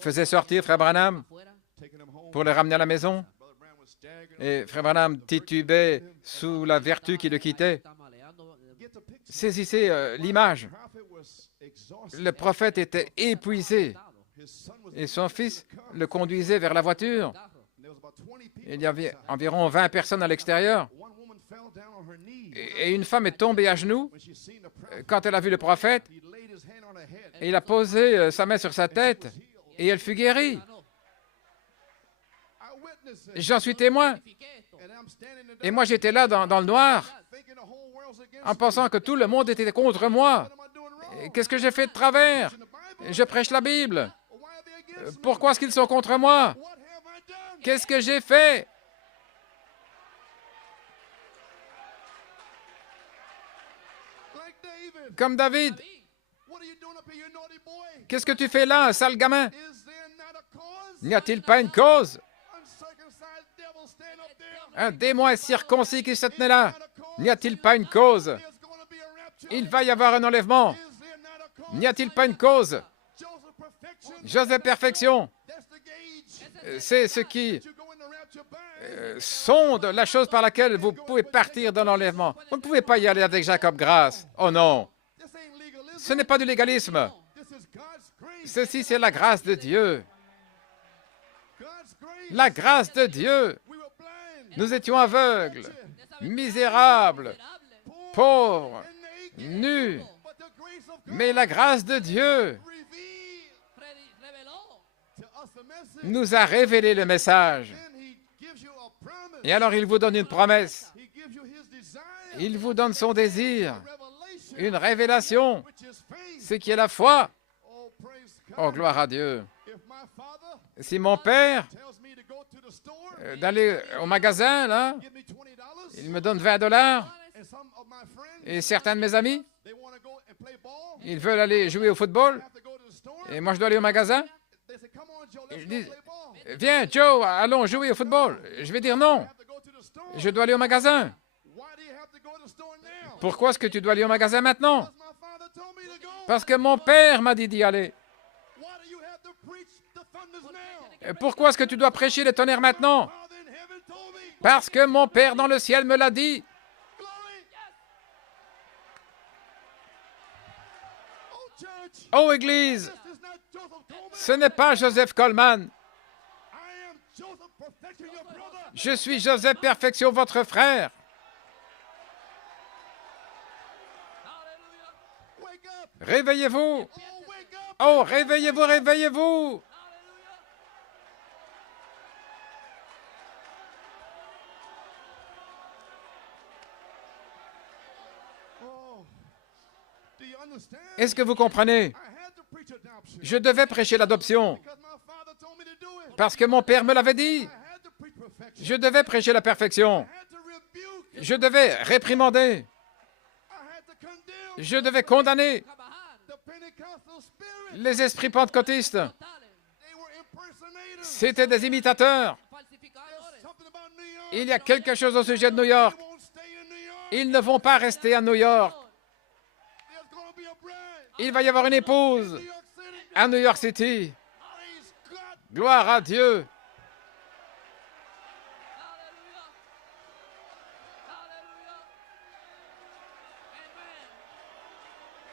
faisait sortir Frère Branham Afuera. taking them home. pour le ramener à la maison. Brother Brown was staggering. Et Frère Branham titubait sous la vertu qui le quittait. Tambaleando. Get the picture. Saisissez l'image. Prophet was exhausted. Le prophète était épuisé His son was et son fils le conduisait vers la voiture. Carro. there was about 20 people. Il y avait environ 20 personnes à l'extérieur. One woman fell down on her knees. Et une femme est tombée à genoux When she seen the prophet, quand elle a vu le prophète. he laid his hand on her head. Et il a posé sa main sur sa tête et elle fut guérie. Sanó. I witnessed it. J'en suis témoin. Verifiqué esto. And I'm standing in the Et moi, j'étais là dans le noir thinking the whole world's against en pensant que tout le monde était contre moi. What am I doing wrong? Et qu'est-ce que j'ai fait de travers? In the Bible? Je prêche la Bible. Why are they against me? Pourquoi est-ce qu'ils sont contre moi? What have I done? Qu'est-ce que j'ai fait? Like David. Comme David. What are you doing up here, you naughty boy? Qu'est-ce que tu fais là, sale gamin? Is there not a cause? N'y a-t-il pas une cause? Uncircumcised devil, stand up there. Un démon incirconcis qui se tenait là. N'y a-t-il pas une cause? There's going to be a rapture. Il va y avoir un enlèvement. Is there not a cause? N'y a-t-il pas une cause? Joseph perfection. Joseph Perfection, That's the gauge. c'est ce qui You go in the rapture by. sonde la chose par laquelle vous pouvez partir dans l'enlèvement. Vous ne pouvez pas y aller avec Jacob Grace. Oh non, This ain't legalism. ce n'est pas du légalisme. This is God's grace. Ceci, c'est la grâce de Dieu. God's grace. La grâce de Dieu. We were blind, Nous étions aveugles, misérables, pauvres, and naked, nus. but the grace of God Mais la grâce de Dieu revealed Reveló. to us the message. nous a révélé le message. Then he gives you a promise. Et alors il vous donne une promesse. He gives you his desire. Il vous donne son désir, Revelation, une révélation, which is faith. ce qui est la foi. Oh, praise God. Oh, gloire à Dieu. If my father Si mon père tells me to go to the store, d'aller au magasin, là, give me $20, il me donne $20 and some of my friends, et certains de mes amis, they want to go and play ball, ils veulent aller jouer au football have to go to the store. et moi je dois aller au magasin. They say, come on, Joe, let's Ils go disent, play ball. viens Joe, allons jouer au football. Je vais dire non, Have to go to the store. je dois aller au magasin. Why do you have to go to the store now? Pourquoi est-ce que tu dois aller au magasin maintenant? Because my father told me to go. Parce que mon père m'a dit d'y aller. Why do you have to preach the thunders now? Et pourquoi est-ce que tu dois prêcher le tonnerre maintenant? Father in heaven told me. Parce que mon père dans le ciel me l'a dit. Glory. Oh, church. Oh Église, This is not Joseph Coleman. ce n'est pas Joseph Coleman. I am Joseph Perfection, your brother. Je suis Joseph Perfection, votre frère. Wake up. Réveillez-vous. Oh, wake up. Oh, réveillez-vous, réveillez-vous. Oh. Do you understand? Est-ce que vous comprenez? I had to preach adoption Je devais prêcher l'adoption because my father told me to do it. parce que mon père me l'avait dit. I had to preach perfection. Je devais prêcher la perfection. I had to rebuke. Je devais réprimander. I had to condemn Je devais condamner Trabajar. the Pentecostal spirit. les esprits pentecôtistes. Totales. They were impersonators. C'étaient des imitateurs. Falsificadores. Something about New York. Il y a quelque chose au sujet de New York. They won't stay in New York. Ils ne vont pas rester à New York. There's going to be a bride. Il va y avoir une épouse New York City. à New York City. Praise God. Gloire à Dieu. Aleluya. Aleluya. Amen.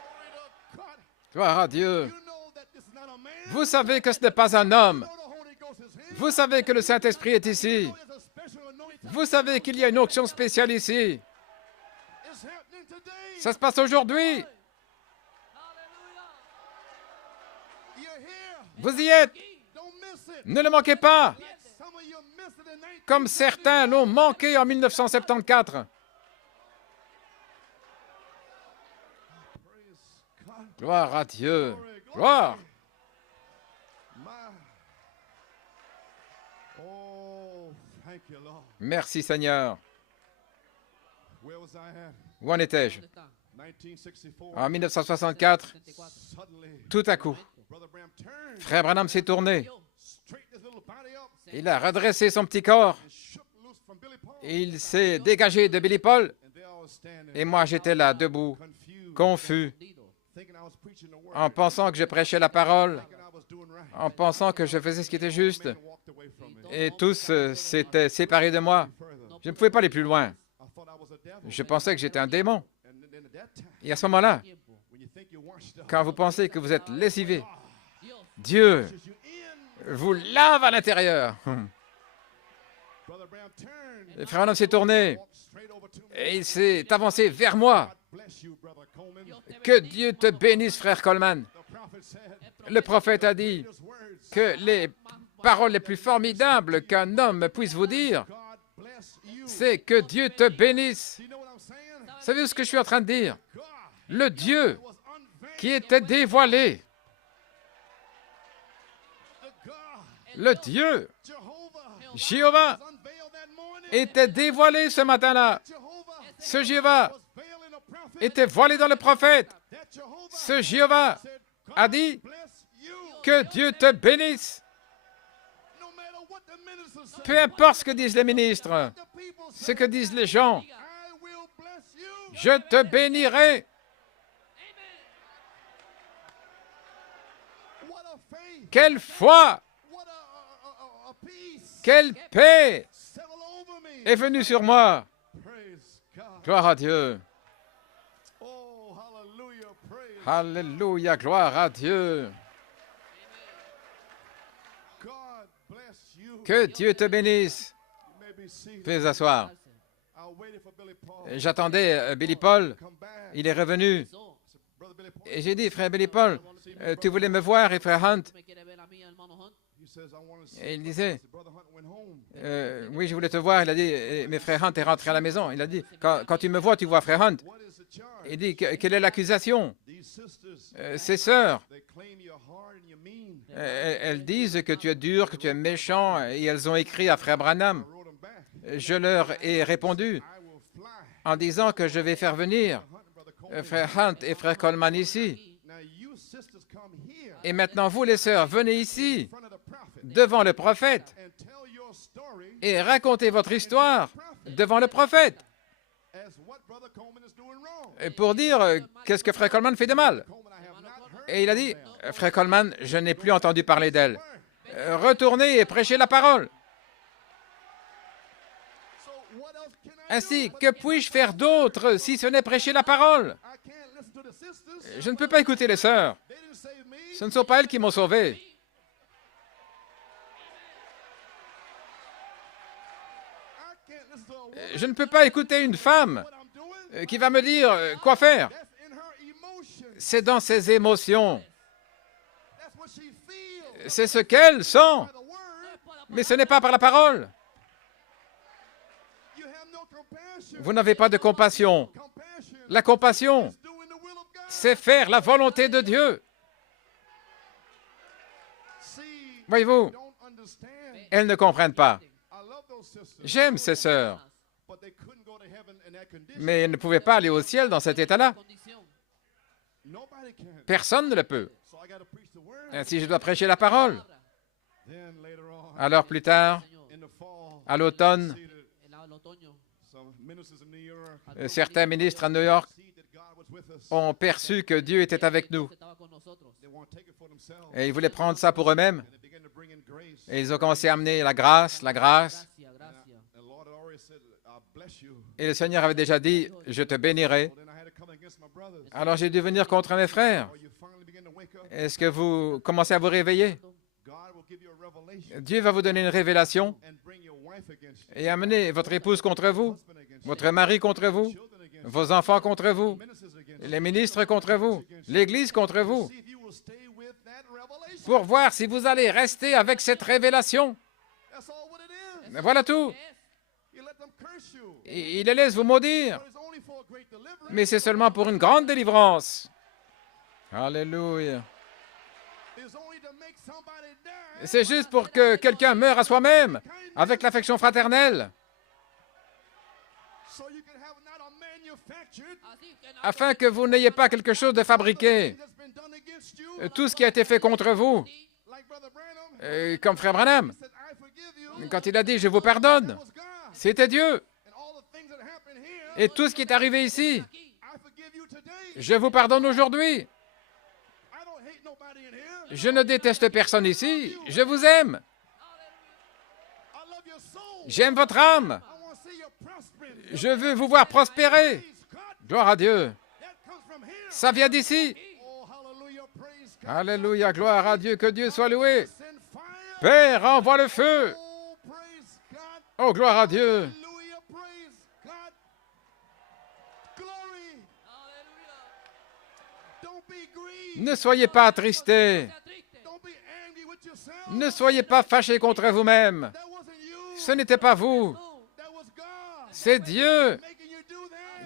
Glory to God. Gloire à Dieu. You know that this is not a man. Vous savez que ce n'est pas un homme. You know the Holy Ghost is here. Vous savez que le Saint-Esprit est ici. You know there's a special anointing. Vous savez qu'il y a une onction spéciale ici. It's happening today. Ça se passe aujourd'hui. Aleluya. You're here. Vous y êtes. Don't miss it. Ne le manquez pas. Some of you missed it in 19. Comme certains l'ont manqué en 1974. Praise God. Gloire à Dieu. Gloire. My. Oh, thank you, Lord. Merci Seigneur. Where was I at? Où en étais-je? ¿Dónde está? En 1964, tout à coup, Frère Branham s'est tourné. Il a redressé son petit corps. Il s'est dégagé de Billy Paul. Et moi, j'étais là, debout, confus, en pensant que je prêchais la parole, en pensant que je faisais ce qui était juste. Et tous s'étaient séparés de moi. Je ne pouvais pas aller plus loin. Je pensais que j'étais un démon. Et à ce moment-là, quand vous pensez que vous êtes lessivé, Dieu vous lave à l'intérieur. Le frère Branham s'est tourné et il s'est avancé vers moi. Que Dieu te bénisse, frère Coleman. Le prophète a dit que les paroles les plus formidables qu'un homme puisse vous dire, c'est que Dieu te bénisse. Savez-vous ce que je suis en train de dire? Le Dieu qui était dévoilé, le Dieu, Jéhovah, était dévoilé ce matin-là. Ce Jéhovah était voilé dans le prophète. Ce Jéhovah a dit que Dieu te bénisse. Peu importe ce que disent les ministres, ce que disent les gens, je te bénirai. Quelle foi, quelle paix est venue sur moi. Gloire à Dieu. Alléluia, gloire à Dieu. Que Dieu te bénisse. Veuillez vous asseoir. J'attendais Billy Paul. Il est revenu. Et j'ai dit, frère Billy Paul, tu voulais me voir, et frère Hunt. Et il disait, oui, je voulais te voir. Il a dit, mais frère Hunt est rentré à la maison. Il a dit, quand tu me vois, tu vois frère Hunt. Il dit, quelle est l'accusation? Ces sœurs, elles disent que tu es dur, que tu es méchant, et elles ont écrit à frère Branham. Je leur ai répondu en disant que je vais faire venir frère Hunt et frère Coleman ici. Et maintenant, vous les sœurs, venez ici, devant le prophète, et racontez votre histoire devant le prophète. Et pour dire qu'est-ce que frère Coleman fait de mal. Et il a dit, frère Coleman, je n'ai plus entendu parler d'elle. Retournez et prêchez la parole. Ainsi, que puis-je faire d'autre si ce n'est prêcher la parole? Je ne peux pas écouter les sœurs. Ce ne sont pas elles qui m'ont sauvé. Je ne peux pas écouter une femme qui va me dire quoi faire. C'est dans ses émotions. C'est ce qu'elle sent. Mais ce n'est pas par la parole. Vous n'avez pas de compassion. La compassion, c'est faire la volonté de Dieu. Voyez-vous, elles ne comprennent pas. J'aime ces sœurs, mais elles ne pouvaient pas aller au ciel dans cet état-là. Personne ne le peut. Ainsi, je dois prêcher la parole. Alors plus tard, à l'automne, certains ministres à New York ont perçu que Dieu était avec nous. Et ils voulaient prendre ça pour eux-mêmes. Et ils ont commencé à amener la grâce, la grâce. Et le Seigneur avait déjà dit, je te bénirai. Alors j'ai dû venir contre mes frères. Est-ce que vous commencez à vous réveiller? Dieu va vous donner une révélation et amener votre épouse contre vous, votre mari contre vous, vos enfants contre vous, les ministres contre vous, l'Église contre vous, pour voir si vous allez rester avec cette révélation. Voilà tout. Il les laisse vous maudire, mais c'est seulement pour une grande délivrance. Alléluia. C'est juste pour que quelqu'un meure à soi-même avec l'affection fraternelle. afin que vous n'ayez pas quelque chose de fabriqué. Tout ce qui a été fait contre vous, comme Frère Branham, quand il a dit « Je vous pardonne », c'était Dieu. Et tout ce qui est arrivé ici, je vous pardonne aujourd'hui. Je ne déteste personne ici, je vous aime. J'aime votre âme. Je veux vous voir prospérer. Gloire à Dieu. Ça vient d'ici. Alléluia, gloire à Dieu, que Dieu soit loué. Père, envoie le feu. Oh, gloire à Dieu. Ne soyez pas attristés. Ne soyez pas fâchés contre vous-même. Ce n'était pas vous. C'est Dieu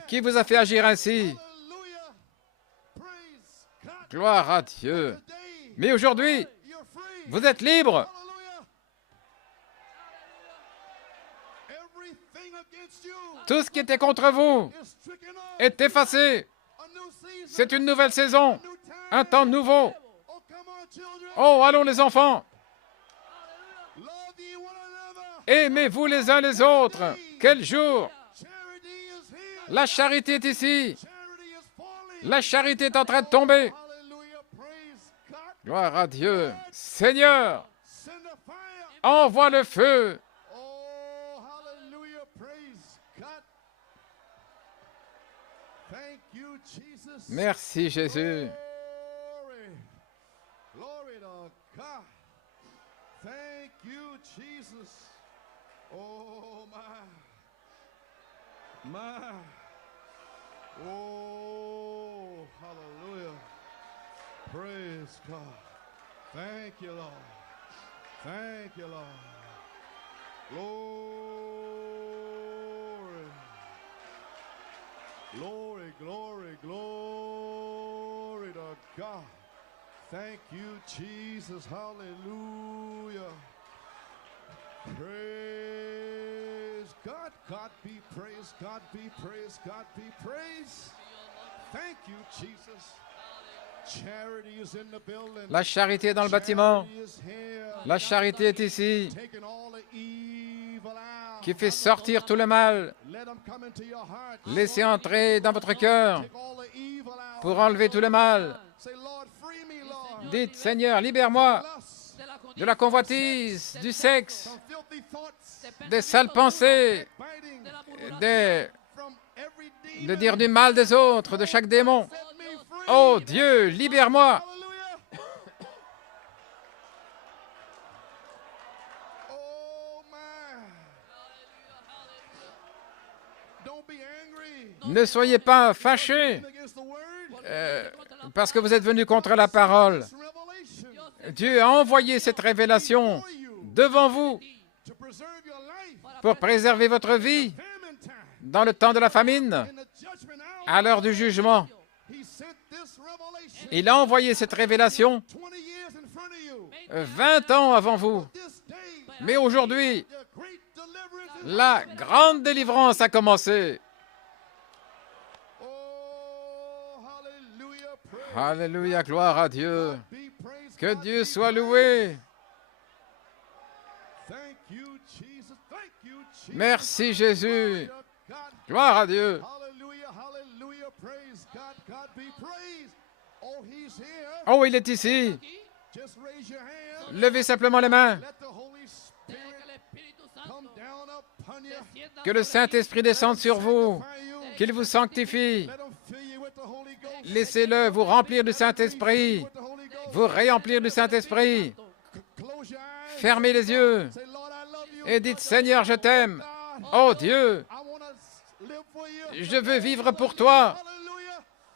qui vous a fait agir ainsi. Gloire à Dieu. Mais aujourd'hui, vous êtes libres. Tout ce qui était contre vous est effacé. C'est une nouvelle saison, un temps nouveau. Oh, allons les enfants. Aimez-vous les uns les autres. Quel jour! La charité est ici. La charité est en train de tomber. Gloire à Dieu. Seigneur, envoie le feu. Merci Jésus. Glory to God. Thank you, Jesus. Oh, my. Oh, hallelujah. Praise God. Thank you, Lord. Thank you, Lord. Glory. Glory, glory to God. Thank you, Jesus. Hallelujah. Praise God. God be praised. God be praised. God be praised. Thank you, Jesus. Charity is in the building. La charité est dans le bâtiment. Charity is here. La charité est ici, Taking all the evil out. qui fait sortir tout le mal. Let them come into your heart. Laissez entrer dans votre cœur Take all the evil out. pour enlever tout le mal. Say, Lord, free me, Lord. Dites, Seigneur, libère-moi Lust, de la convoitise, du sexe, from filthy thoughts, des sales pensées, biting, from every de demon. dire du mal des autres, de chaque démon. Set me free. Oh Dieu, libère-moi. Hallelujah. Oh, my. Don't be angry Ne soyez pas fâchés against the word. parce que vous êtes venus contre la parole. This revelation Dieu a envoyé cette révélation for you devant vous to preserve your life. pour préserver votre vie Famine time. dans le temps de la famine, In the judgment hour, à l'heure du jugement. he sent this revelation Il a envoyé cette révélation 20 years in front of you. 20 ans avant vous. This day, Mais aujourd'hui, the great deliverance is la grande délivrance a commencé. Oh, hallelujah. Praise Alléluia, gloire à Dieu. be praised. Que God Dieu be soit praised. loué. Thank you, Jesus. Thank you, Jesus. Merci Jésus. God. Gloire à Dieu. Hallelujah, hallelujah. Praise God. God be praised. Oh, he's here. Oh, il est ici. Just raise your hand. Levez simplement les mains. Let the Holy Spirit Que el Espíritu come Santo down upon you. descienda Que le Saint-Esprit descende sur vous. Sanctify you. Qu'il vous sanctifie. Let him fill you with the Holy Ghost. Laissez-le vous remplir du Saint-Esprit. With the Holy Ghost. Vous réemplir du Saint-Esprit. Close your eyes. Fermez les yeux Say, Lord, I love you. et dites, Seigneur, je t'aime. God, Oh Dieu, I want to live for you. je veux vivre pour toi.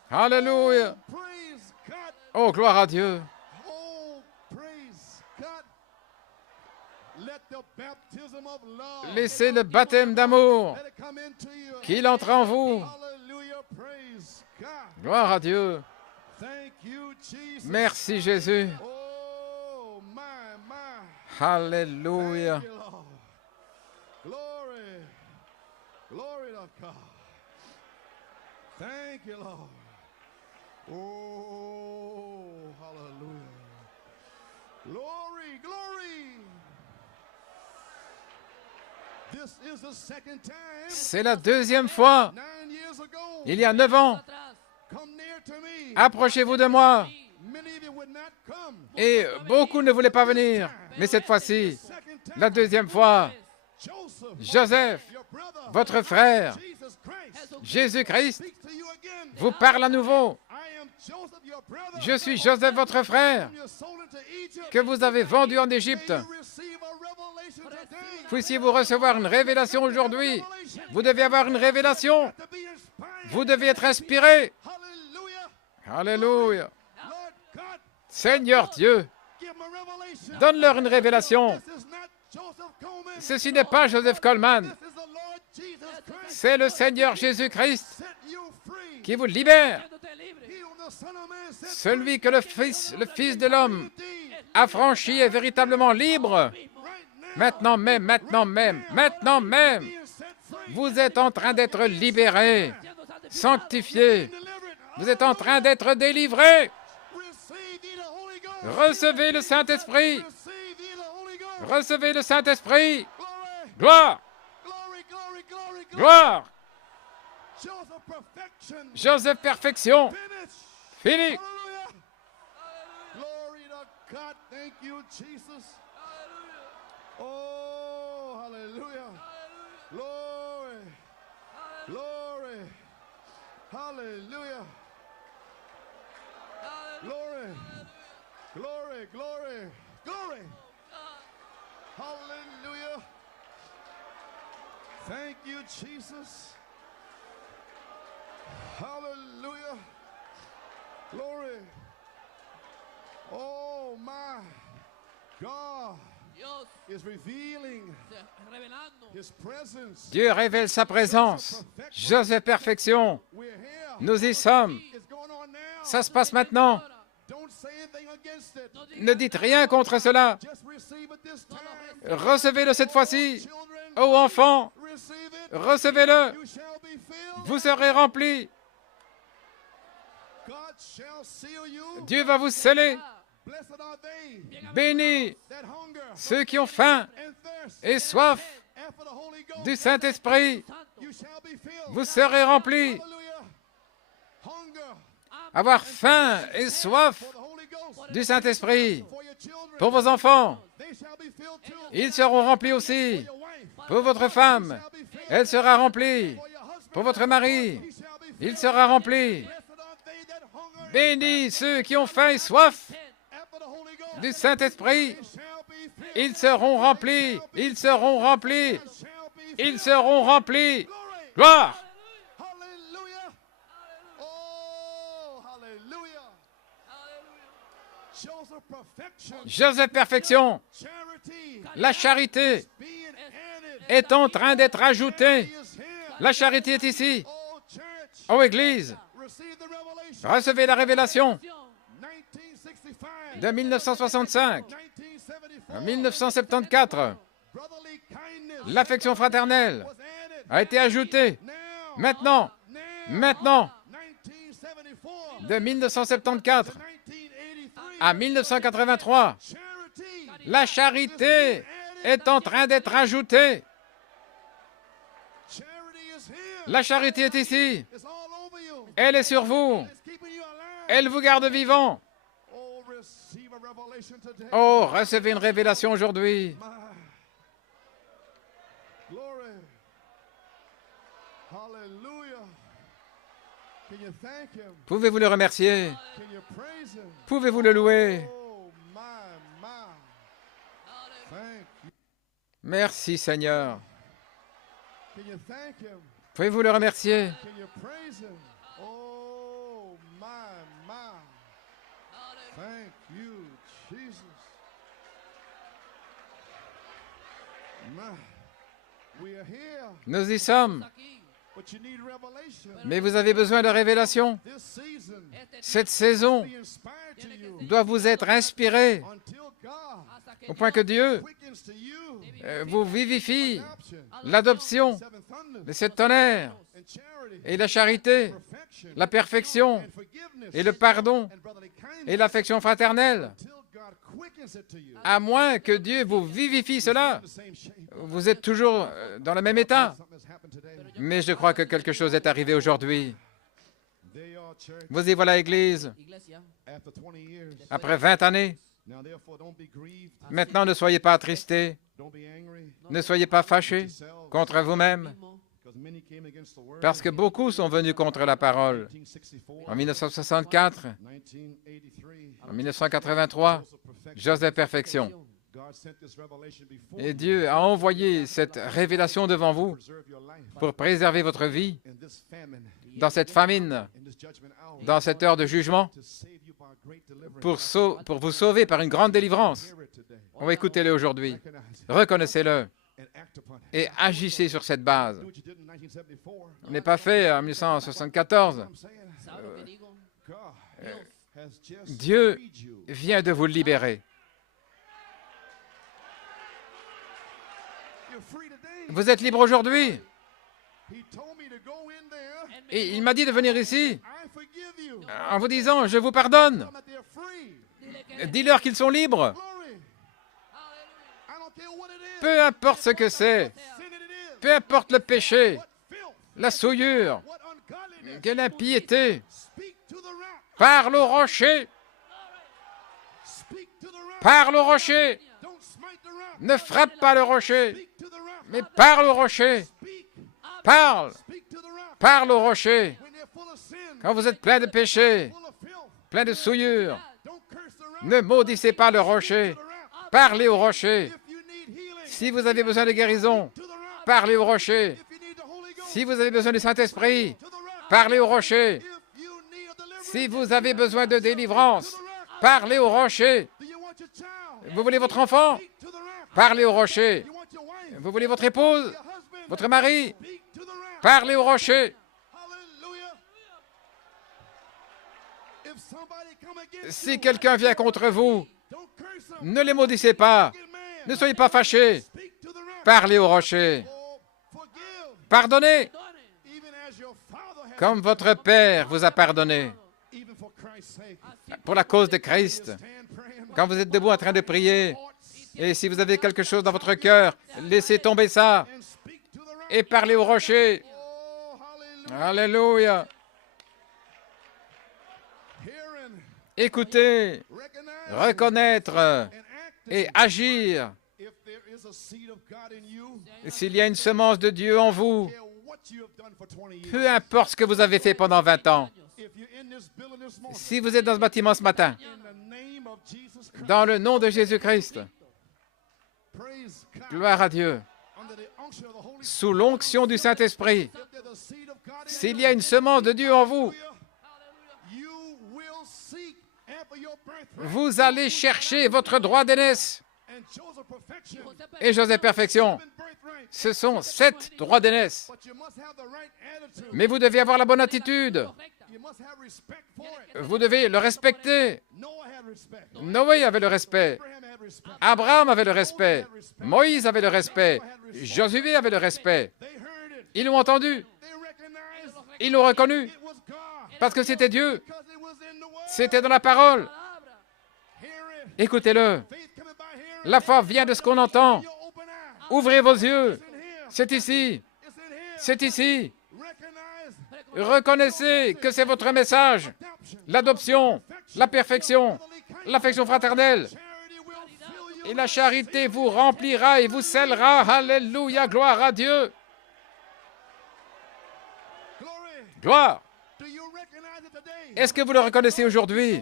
Hallelujah. Alléluia. Praise God. Oh, gloire à Dieu. Oh, praise God. Let the baptism of love Laissez le baptême d'amour let it come into you. qu'il entre en vous. Hallelujah. Praise God. Gloire à Dieu. Thank you, Jesus. Merci Jésus. Oh, my. Alléluia. Thank you, Lord. Glory. Glory to God. Thank you, Lord. Oh, hallelujah. Glory, glory. This is the second time. C'est la deuxième fois, 9 years ago. il y a 9 ans. Atrás. Come near to me. Approchez-vous de moi. Many of you would not come. Et beaucoup ne voulaient pas venir. Mais cette fois-ci, Second time. la deuxième fois, Joseph, Joseph, your brother, votre frère, Jesus Christ, Jésus-Christ, speaks to you again. vous parle à nouveau. I am Joseph, your brother. Je suis Joseph, votre frère, You're sold into Egypt. que vous avez vendu en Égypte. May you receive a revelation today. Puissiez-vous recevoir une révélation aujourd'hui. Vous devez avoir une révélation. To be inspired. Vous devez être inspiré. Hallelujah. Alléluia. Lord God, Seigneur Dieu, give them a revelation. donne-leur une révélation. This is not Joseph Coleman. Ceci n'est pas Joseph Coleman. This is the Lord Jesus Christ. C'est le Seigneur Jésus-Christ Set you free. qui vous libère. Haciéndote libre. He whom the Son of Man set Celui que le Fils de l'homme free. affranchi est véritablement libre. Right now. Maintenant même, maintenant même, maintenant même, Being set free. vous êtes en train d'être libérés, Siendo santificado. sanctifiés. Delivered. Vous êtes en train d'être délivrés. Receive ye the Holy Ghost. Recevez le Saint-Esprit. Receive ye the Holy Ghost. Recevez le Saint-Esprit. Glory. Gloire, Glory, glory, glory, glory. gloire. Joseph perfection. Joseph perfection. Finish. Fini. Hallelujah. Glory to God. Thank you, Jesus. Oh, hallelujah. Glory. Glory. Hallelujah. Glory. Glory, glory, glory. Hallelujah. Thank you, Jesus. Hallelujah. Glory. Oh, my God Dios is revealing se- revelando. His presence. Dieu révèle sa présence. Joseph perfection. We're here. Nous y sommes. It's going on now. Ça se passe maintenant. Don't say anything against it. No digas Ne dites rien contre cela. Just receive it this time. Recevez-le cette fois-ci. Children, Ô enfants, receive it. recevez-le. You shall be filled. Vous serez remplis. God shall seal you. Dieu va vous sceller. Blessed are they Bénis that hunger ceux qui ont faim and thirst et soif after the Holy Ghost. du Saint-Esprit. You shall be filled. Vous serez remplis. Hallelujah. Hunger Avoir faim et soif for the Holy Ghost. du Saint-Esprit. For your children. Pour vos enfants, They shall be filled too. ils seront remplis aussi. Your wife Pour votre femme, shall be filled. elle sera remplie. For your husband. Pour votre mari, He shall be filled. il sera rempli. Blessed are they that hunger Bénis ceux qui ont faim et soif after the Holy Ghost. du Saint-Esprit. They shall be filled. Ils seront remplis. Ils seront remplis. Shall be Ils filled. seront remplis. Glory. Gloire. Hallelujah. Oh, hallelujah. Joseph perfection. Joseph perfection. Charity La charité being added. est en train d'être ajoutée. He is here. La charité est ici. Oh, church. Ô Église, Receive the revelation. recevez la révélation 1965. de 1965 à 1974. 1974. Brotherly kindness L'affection fraternelle was added. a été ajoutée. Now. Maintenant, Now. maintenant, 1974. de 1974 1983. à 1983, Charity. la charité est en train d'être ajoutée. Charity is here. La charité est ici. It's all over you. Elle est sur vous. It's keeping you alive. Elle vous garde vivant. Oh, receive a revelation today. Oh, recevez une révélation aujourd'hui. My. Glory. Hallelujah. Can you thank him? Pouvez-vous le remercier? Can you praise him? Pouvez-vous le louer? Oh, my. Thank you. Merci Seigneur. Can you thank him? Pouvez-vous le remercier? Can you praise him? Oh, my. Thank you, Jesus. My. We are here, Nous y sommes. aquí. but you need revelation. Mais vous avez besoin de révélation. This season Cette saison be inspired to you doit vous être inspirée until God Hasta que au point que Dieu quickens to you vous vivifie adoption, l'adoption seven thunders, de cette tonnerre and charity, et la charité perfection. la perfection et le pardon et l'affection fraternelle. À moins que Dieu vous vivifie cela, vous êtes toujours dans le même état. Mais je crois que quelque chose est arrivé aujourd'hui. Vous y voilà, Église, Iglesia, après 20 années. Maintenant, ne soyez pas attristés, ne soyez pas fâchés contre vous-même, mismo, parce que beaucoup sont venus contre la parole. En 1964, en 1983, Joseph Perfection. Et Dieu a envoyé cette révélation devant vous pour préserver votre vie dans cette famine, dans cette heure de jugement, pour vous sauver par une grande délivrance. Oh, écoutez-le aujourd'hui, reconnaissez-le et agissez sur cette base. Ce n'est pas fait en 1974. ¿sabe lo que digo? Dieu vient de vous libérer. Vous êtes libre aujourd'hui. Et il m'a dit de venir ici en vous disant, je vous pardonne. Dis-leur qu'ils sont libres. Peu importe ce que c'est, peu importe le péché, la souillure, quelle impiété. Parle au rocher. Parle au rocher. Ne frappe pas le rocher, mais parle au rocher. Parle. Parle au rocher. Quand vous êtes plein de péché, plein de souillure, ne maudissez pas le rocher. Parlez au rocher. Si vous avez besoin de guérison, parlez au rocher. Si vous avez besoin du Saint-Esprit, parlez au rocher. Si vous avez besoin de délivrance, parlez au rocher. Vous voulez votre enfant? Parlez au rocher. Vous voulez votre épouse? Votre mari? Parlez au rocher. Si quelqu'un vient contre vous, ne les maudissez pas. Ne soyez pas fâchés. Parlez au rocher. Pardonnez, comme votre Père vous a pardonné. Pour la cause de Christ, quand vous êtes debout en train de prier, et si vous avez quelque chose dans votre cœur, laissez tomber ça et parlez au rocher. Alléluia. Écoutez, reconnaître et agir. S'il y a une semence de Dieu en vous, peu importe ce que vous avez fait pendant 20 ans, si vous êtes dans ce bâtiment ce matin, dans le nom de Jésus-Christ, gloire à Dieu, sous l'onction du Saint-Esprit, s'il y a une semence de Dieu en vous, vous allez chercher votre droit d'aînesse. Et Joseph Perfection, ce sont 7 droits d'aînesse. Mais vous devez avoir la bonne attitude. Vous devez le respecter. Noé avait le respect. Abraham avait le respect. Moïse avait le respect. Josué avait le respect. Ils l'ont entendu. Ils l'ont reconnu. Parce que c'était Dieu. C'était dans la parole. Écoutez-le. La foi vient de ce qu'on entend. Ouvrez vos yeux. C'est ici. C'est ici. Reconnaissez que c'est votre message. L'adoption, la perfection, l'affection fraternelle. Et la charité vous remplira et vous scellera. Alléluia, gloire à Dieu. Gloire. Est-ce que vous le reconnaissez aujourd'hui?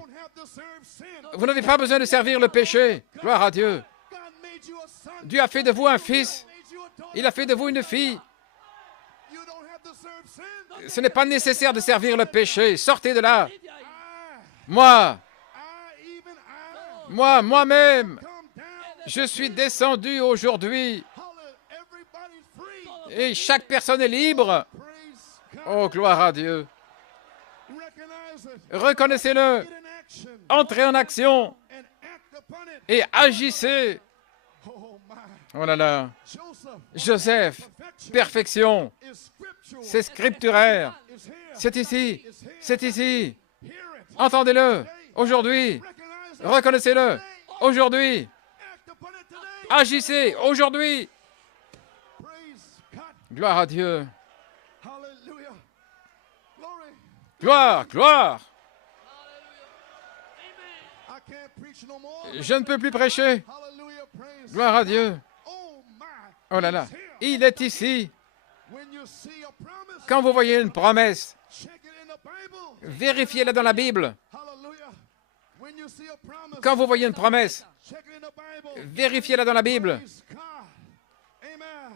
Vous n'avez pas besoin de servir le péché. Gloire à Dieu. Dieu a fait de vous un fils. Il a fait de vous une fille. Ce n'est pas nécessaire de servir le péché. Sortez de là. Moi-même, je suis descendu aujourd'hui. Et chaque personne est libre. Oh, gloire à Dieu. Reconnaissez-le. Entrez en action et agissez. Oh my. Oh là là. Joseph. Joseph, Perfection perfection, is scriptural. c'est scripturaire. It's here. C'est ici, It's here. c'est ici. Hear it. Entendez-le aujourd'hui. Recognize it. Reconnaissez-le aujourd'hui. Act upon it today. Agissez aujourd'hui. Praise God. Gloire à Dieu. Hallelujah. Glory. Gloire, gloire. I can't preach no more. Je ne peux plus prêcher. Hallelujah. Praise Gloire à Dieu. Oh my. Oh là là. He's here. Il est ici. When you see a promise, Quand vous voyez une promesse, check it in the Bible. vérifiez-la dans la Bible. Hallelujah. When you see a promise, Quand vous voyez une promesse, check it in the Bible. vérifiez-la dans la Bible. Praise God. Amen.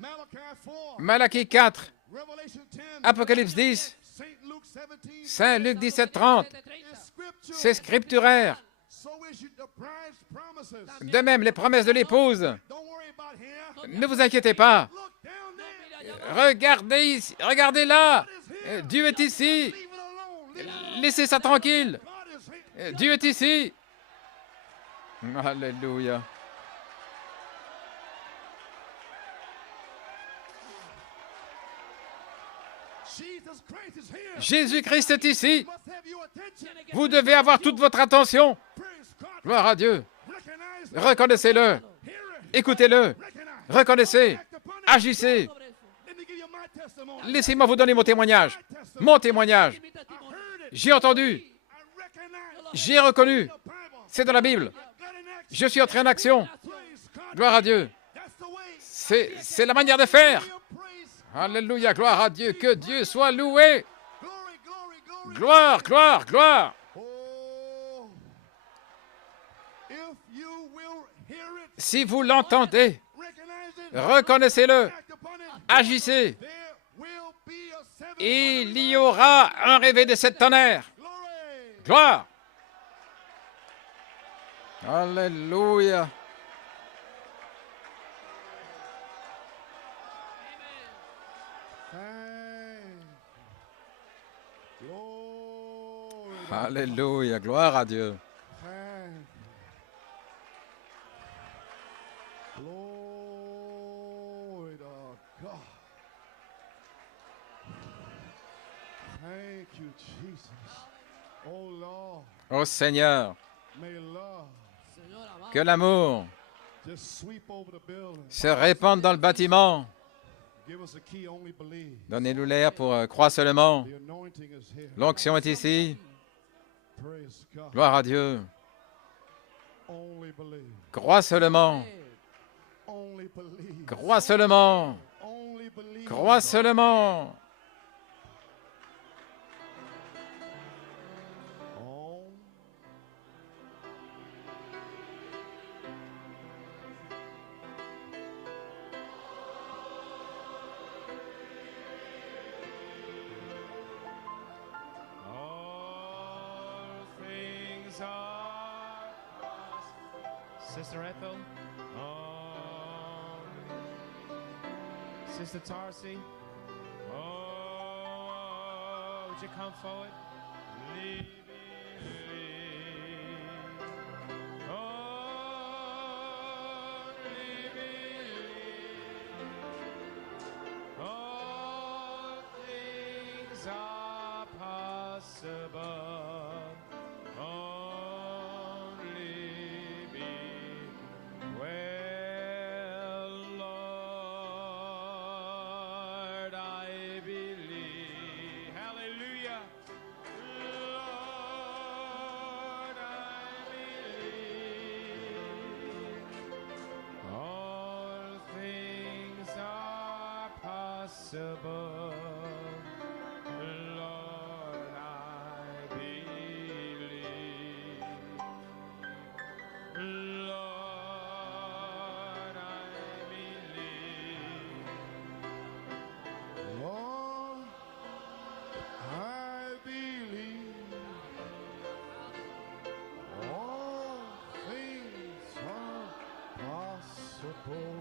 Malachi 4, Malachie 4, Revelation 10, Apocalypse 10, Saint Luke 17, Saint Luc 17, 30. is scripture. C'est scripturaire. So is the bride's promises. De même, les promesses de l'épouse. Don't worry about here. Ne vous inquiétez pas. Look down there. Regardez ici, regardez là. Dieu est ici. Leave it alone. Leave it alone. Laissez ça tranquille. God is here. Dieu est ici. Alléluia. Jesus Christ is here. Jésus-Christ est ici. Must have your attention. Vous devez avoir toute votre attention. Praise God. Gloire à Dieu. Recognize it. Reconnaissez-le. Hear it. Écoutez-le. Recognize. Reconnaissez. Act upon it. Agissez. Let me give you my testimony. Laissez-moi vous donner mon témoignage. Mon témoignage. I heard it. J'ai entendu. I recognize. J'ai reconnu. The Bible. C'est dans la Bible. Got an action. Je suis entré en action. Praise God. Gloire à Dieu. That's the way. C'est la manière de faire. Praise. Alléluia. Gloire à Dieu. Que Dieu soit loué. Glory, glory, glory. Gloire, gloire, gloire. Oh. If you will hear it, Si vous l'entendez, recognize it, reconnaissez-le. act upon it, Agissez. there will be a seven. Il y aura un réveil de sept tonnerres. Glory. Gloire. Alléluia. Thank you. Glory. Alléluia. Gloire à Dieu. Thank you. Glory to God. Thank you, Jesus. Oh Lord, Ô Seigneur, may love Señor, amado. que l'amour just sweep over the building. se répande dans le bâtiment. Give us a key, only believe. Donnez-nous l'air pour croire seulement. The anointing is here. L'onction est ici. Praise God. Gloire à Dieu. Only believe. Crois seulement. Only believe. Crois seulement. Only believe. Crois seulement. Oh. All things are possible. Sister Ethel. Sister Tarsi. Oh, would you come forward? Leave me, leave. Oh, leave me, leave. All things are possible. Only be well, Lord, I believe. Hallelujah. Lord, I believe. All things are possible. Lord, I believe. Lord, I believe. Lord, I believe all things are possible.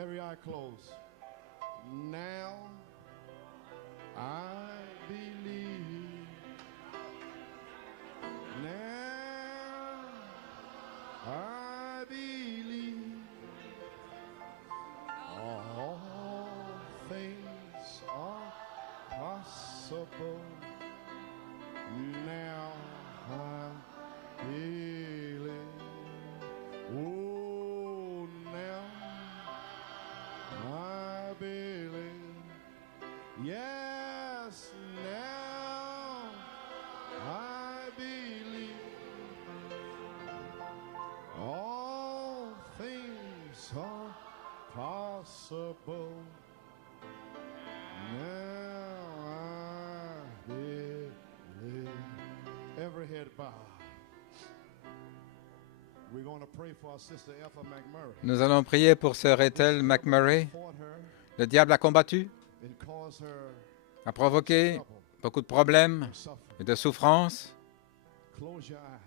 Every eye closed. Now I believe Now I believe. Oh, now I believe. Yes, now I believe. All things are possible. Now I believe. Every head bowed. We're going to pray for our sister Ethel McMurray. Nous allons prier pour sœur Ethel McMurray. Fought her Le diable a combattu, and caused her a provoqué trouble beaucoup de problèmes and suffering. et de souffrances. Close your eyes.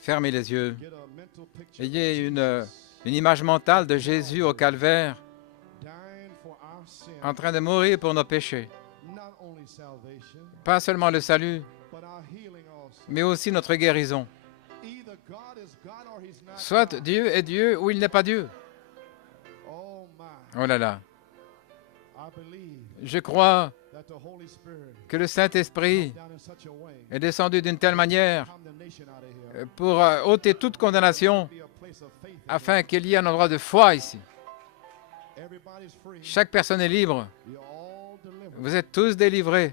Fermez les yeux. Get a mental picture Ayez of une Jesus image mentale de Jésus au calvaire, dying for our sin. en train de mourir pour nos péchés. Not only salvation, Pas seulement le salut, but our healing also. mais aussi notre guérison. Either God is God or he's not Soit God. Dieu est Dieu ou il n'est pas Dieu. Oh my. Oh là là. I believe Je crois that the Holy Spirit que le Saint-Esprit down in such a way est descendu d'une telle manière condemnation out of here. pour ôter toute condamnation Be a place of faith. afin qu'il y ait un endroit de foi ici. Everybody's free. Chaque personne est libre. You're all delivered. Vous êtes tous délivrés.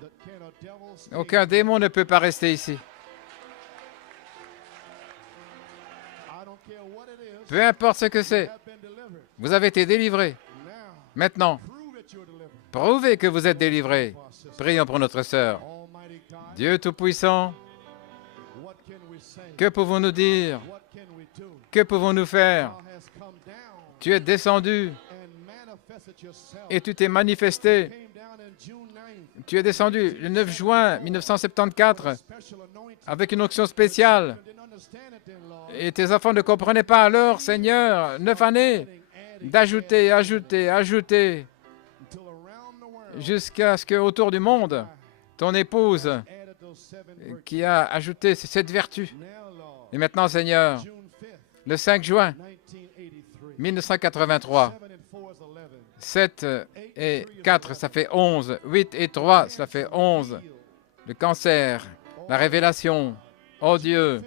That can a devil stay? Aucun démon ne peut pas rester ici. I don't care what it is. Peu importe ce que You c'est, have been delivered. vous avez été délivrés. Now, Maintenant, prove that you're delivered. prouvez que vous êtes délivrés. For our sister. Prions pour notre sœur. Almighty God, Dieu Tout-Puissant, what can we say? que pouvons-nous dire? What can we do? Que pouvons-nous faire? Thou hast come down Tu es descendu and manifested yourself. et tu t'es manifesté. Came down in June 9th. Tu es descendu le 9 juin 1974 Special anointing. avec une onction spéciale. Didn't understand it then, Lord. Et tes enfants ne comprenaient pas alors, Seigneur, 9 années, d'ajouter, ajouter, ajouter, Until around the world, jusqu'à ce qu'autour du monde, ton épouse added those 7 virtues. qui a ajouté cette vertu. Now, Lord, Et maintenant, Seigneur, June 5th, le 5 juin 1983. 1983, 7 and 4 is 11. 7 et 4, ça fait 11. 8 et 3, ça fait 11. Le cancer, la révélation, oh Dieu.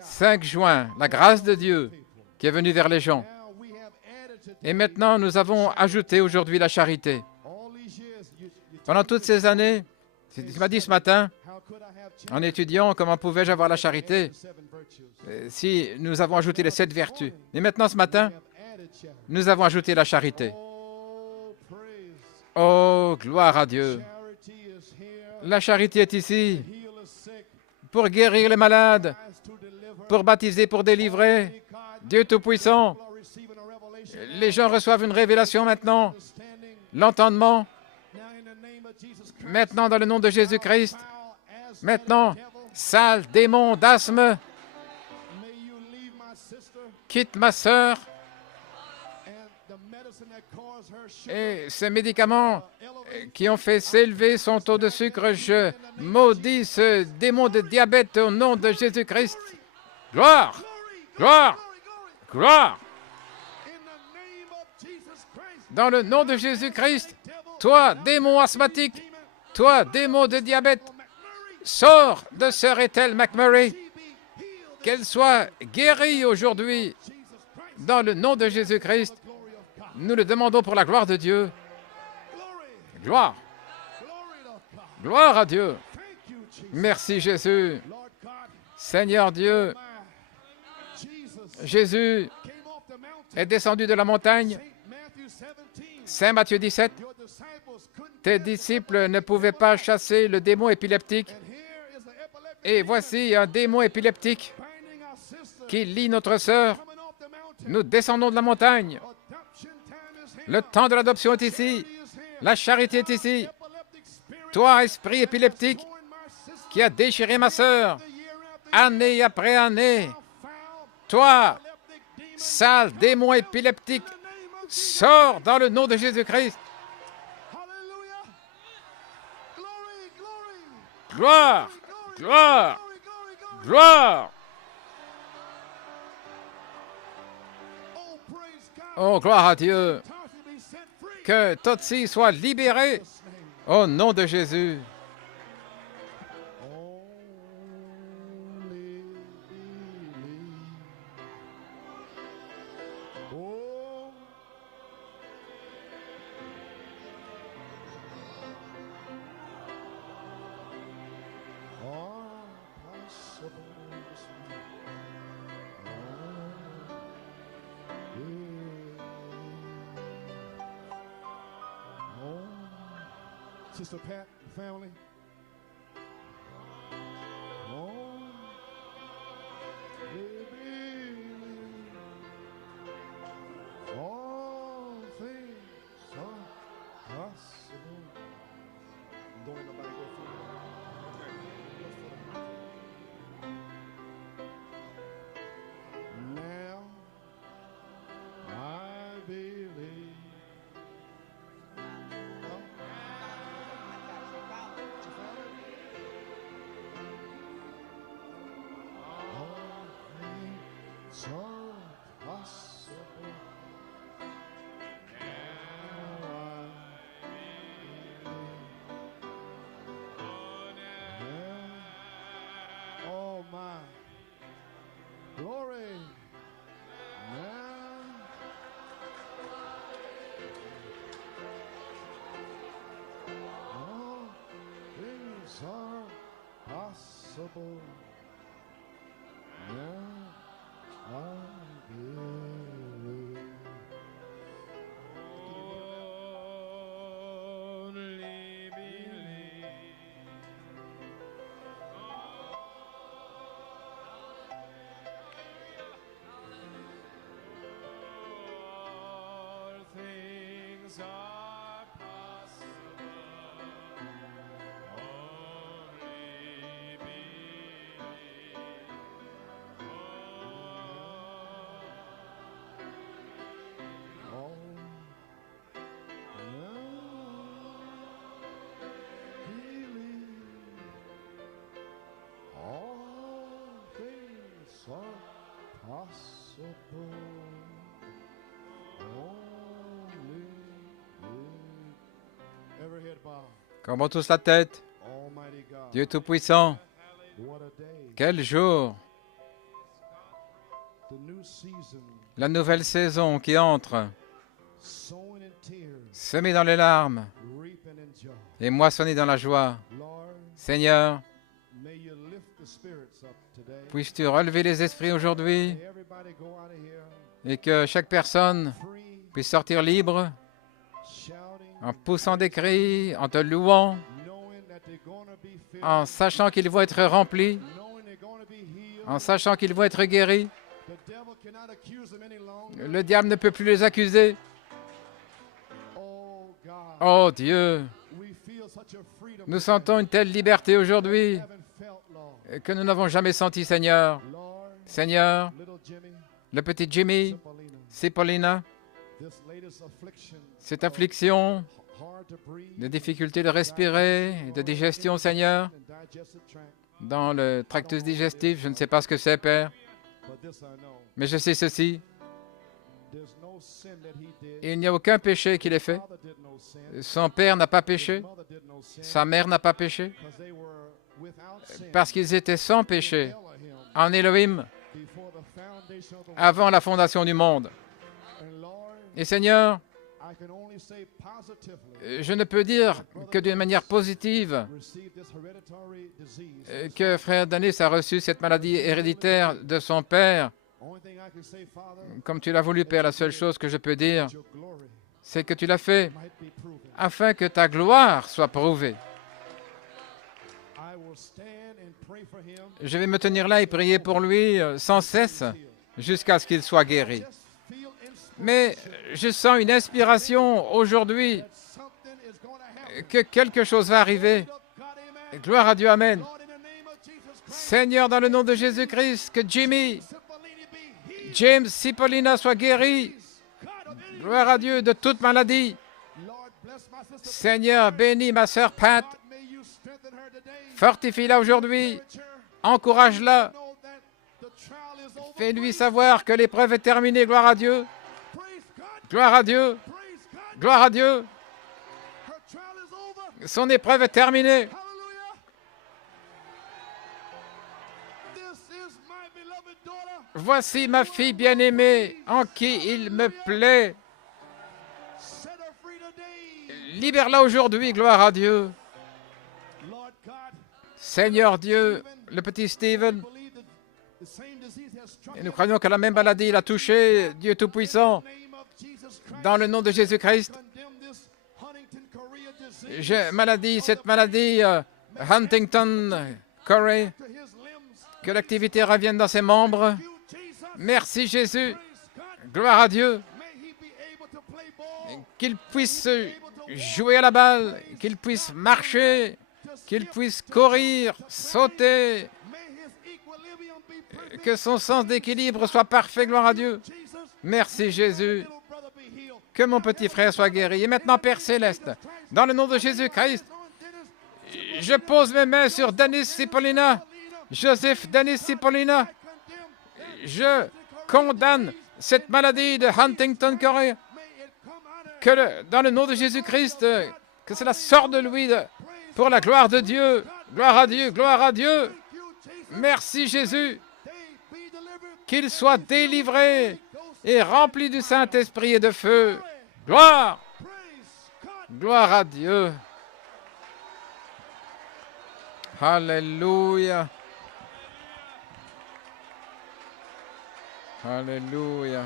5 juin, la grâce de Dieu qui est venue vers les gens. Et maintenant, nous avons ajouté aujourd'hui la charité. Pendant toutes ces années, tu m'as dit ce matin, en étudiant comment pouvais-je avoir la charité, si nous avons ajouté les 7 vertus. Et maintenant, ce matin, nous avons ajouté la charité. Oh, gloire à Dieu. La charité est ici pour guérir les malades, pour baptiser, pour délivrer. Dieu Tout-Puissant, les gens reçoivent une révélation maintenant, l'entendement. Maintenant, dans le nom de Jésus-Christ, maintenant, sale démon d'asthme, quitte ma sœur et ces médicaments qui ont fait s'élever son taux de sucre. Je maudis ce démon de diabète au nom de Jésus-Christ. Gloire, gloire, gloire. Dans le nom de Jésus-Christ, toi, démon asthmatique, toi, démon de diabète, sors de sœur Ethel McMurray, qu'elle soit guérie aujourd'hui. Dans le nom de Jésus-Christ, nous le demandons pour la gloire de Dieu. Gloire. Gloire à Dieu. Merci Jésus. Seigneur Dieu, Jésus est descendu de la montagne. Saint Matthieu 17, tes disciples ne pouvaient pas chasser le démon épileptique. Et voici un démon épileptique qui lie notre sœur. Nous descendons de la montagne. Le temps de l'adoption est ici. La charité est ici. Toi, esprit épileptique, qui a déchiré ma sœur, année après année, toi, sale démon épileptique, sors dans le nom de Jésus-Christ. Gloire, gloire, gloire. Oh, gloire à Dieu. Que Totsi soit libéré Au nom de Jésus. Only believe. Oh, all possibilities. Oh, Sister Pat, family. Oh, baby, all things are possible. Don't let nobody go through that. Now I believe. All things are possible. Now I believe. Oh my glory. Now all things are possible. Now I believe. Only believe. All things are possible. Only believe. Oh, now believe. All things are possible. Only believe. Every head bow. Courbons tous la tête. Almighty God. Dieu Tout-Puissant, What a day. quel jour! The new season. La nouvelle saison qui entre, Sowing in tears. semée dans les larmes Reaping in joy. et moissonnée dans la joie. Lord, Seigneur, may you lift the spirits up today. puisses-tu relever les esprits aujourd'hui May everybody go out of here et que chaque personne free, puisse sortir libre shouting, en poussant des cris, en te louant, knowing that they're going to be filled, en sachant qu'ils vont être remplis, knowing they're going to be healed. en sachant qu'ils vont être guéris. The devil cannot accuse them any longer. Le diable ne peut plus les accuser. Oh God, Oh Dieu, we feel such a freedom nous sentons une telle liberté aujourd'hui we haven't felt, Lord. que nous n'avons jamais senti, Seigneur. Lord, Seigneur, little Jimmy, le petit Jimmy, Cipollina, Cipollina, this latest affliction, cette affliction, hard to breathe, des difficultés de respirer, de digestion, Seigneur, and digestive tract, dans le tractus digestif, je ne sais pas ce que c'est, Père, but this I know. mais je sais ceci, There's no sin that he did. il n'y a aucun péché qu'il ait fait. Father did no sin. Son père n'a pas His péché, mother did no sin. sa mère n'a pas péché, Because they were without sin parce qu'ils étaient sans péché in Elohim en Élohim before the foundation of the world. avant la fondation du monde. And Lord, Et Seigneur, I can only say positively, je ne peux dire que d'une manière positive receive this hereditary disease. que frère Danis a reçu cette maladie héréditaire de son père. Only thing I can say, Father, Comme tu l'as voulu, Père, la seule chose que je peux dire, your glory c'est que tu l'as fait might be proven. afin que ta gloire soit prouvée. I will stand and pray for him. Je vais me tenir là et prier pour lui sans cesse jusqu'à ce qu'il soit guéri. Just feel Mais je sens une inspiration aujourd'hui something is going to happen. que quelque chose va arriver. God, amen. Gloire à Dieu, Amen. Lord, in the name of Jesus Christ, Seigneur, dans le nom de Jésus-Christ, que Jimmy, Cipollini be healed. James, Cipollina soit guéri. God of any Gloire à Dieu de toute maladie. Lord, bless my sister. Seigneur, bénis ma sœur Pat. God, may you strengthen her today. Fortifie-la aujourd'hui. Encourage her. Encourage-la. Know that the trial is over. Fais-lui savoir que l'épreuve est terminée. Gloire à Dieu. Praise God. Gloire à Dieu. Praise God. Gloire à Dieu. Her trial is over. Son épreuve est terminée. Hallelujah. This is my beloved daughter. Voici ma fille bien-aimée, en qui il me plaît. Set her free today. Libère-la aujourd'hui, gloire à Dieu. Lord God, Seigneur Dieu, le petit Stephen, believe that the same disease has struck et nous croyons que la même maladie l'a touché, Dieu Tout-Puissant. the name of Jesus Christ. Dans le nom de Jésus-Christ, Condemn this Huntington Chorea disease cette maladie Huntington, Corey, to his limbs. que l'activité revienne dans ses membres. You, Jesus, Merci Jésus, praise God. gloire à Dieu, May he be able to play ball, qu'il puisse jouer à la balle, qu'il puisse marcher, qu'il puisse courir, sauter, may his equilibrium be perfect. que son sens d'équilibre soit parfait, gloire à Dieu. Jesus, Merci Jésus, little brother be healed. que mon petit frère soit guéri. Et maintenant, Père Céleste, dans le nom de Jésus-Christ, je pose mes mains sur Denis Cipollina, Joseph Denis Cipollina. Je condamne cette maladie de Huntington Correa. Dans le nom de Jésus-Christ, que cela sorte de lui pour la gloire de Dieu. Gloire à Dieu, gloire à Dieu. Merci Jésus. Qu'il soit délivré et rempli du Saint-Esprit et de feu. Gloire, gloire à Dieu. Alléluia. Alléluia.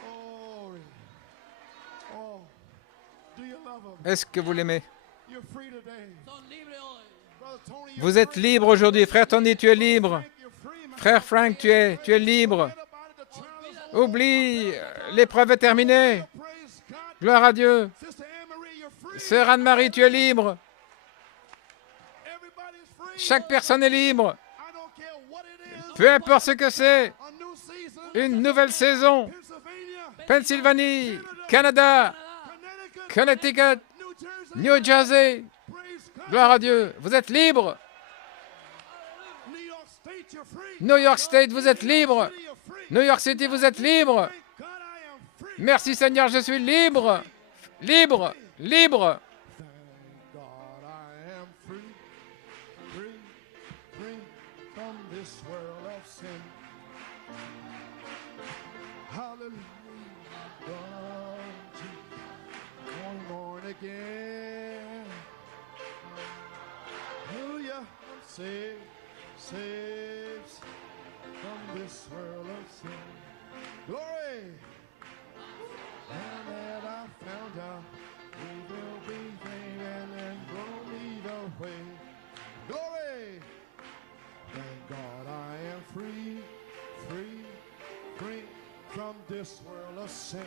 Glory. Oh, do you love him? Est-ce que vous l'aimez? You're free today. Son libre hoy. Brother Tony, you're Vous êtes free. libre aujourd'hui. Frère Tony, tu es libre. You're free, man. Frère Frank, tu es libre. Forget about it. The trial is over. Oublie, l'épreuve est terminée. Praise God. Gloire à Dieu. Sister Anne-Marie, you're free. Sœur Anne-Marie, tu es libre. Everybody's free. Chaque personne est libre. I don't care what it is. Peu importe ce que c'est. A new season. Une nouvelle saison. Pennsylvania, Pennsylvanie, Canada, Connecticut, Connecticut, New Jersey. New Jersey. Praise God. Gloire à Dieu. Vous êtes libre. New York State, you're free. New York State, vous êtes libre. City, you're free. New York City, vous êtes libre. Thank God I am free. Merci Seigneur, je suis libre. Libre, libre. Thank God I am free, free, free from this world of sin. Hallelujah, God, I'm born again. Hallelujah, I'm saved, saved from this world of sin. Glory. And that I found out He will be there and blow me the way. Glory! Thank God I am free, free, free from this world of sin.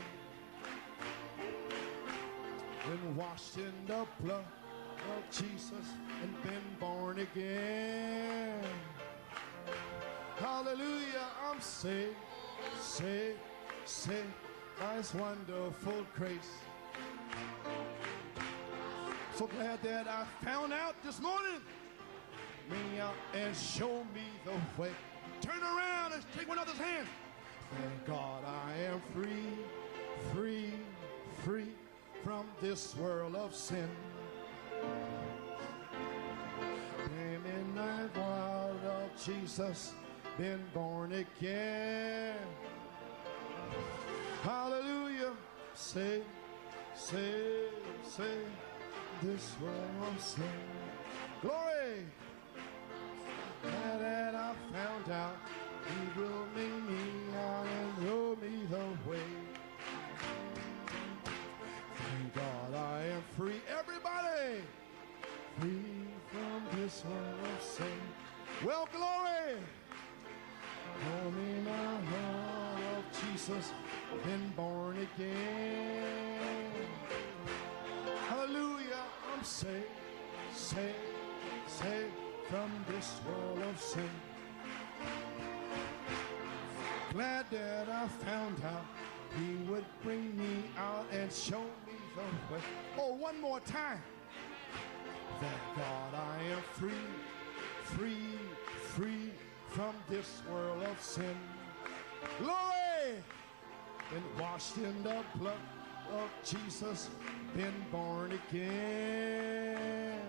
Been washed in the blood of Jesus and been born again. Hallelujah, I'm saved, saved, saved. Nice, wonderful grace. So glad that I found out this morning. Me out and show me the way. Turn around and take one another's hand. Thank God I am free, free, free from this world of sin. Came in the blood of Jesus, been born again. Hallelujah, say, this world of sin. Glory, now that I found out, He will lead me out and show me the way. Thank God I am free, everybody, free from this world of sin. Well, glory, hold me my heart of Jesus. Been born again. Hallelujah, I'm saved, saved, saved from this world of sin. Glad that I found out He would bring me out and show me the way. Oh, one more time. Thank God I am free, free, free from this world of sin. Glory! Been washed in the blood of Jesus, been born again.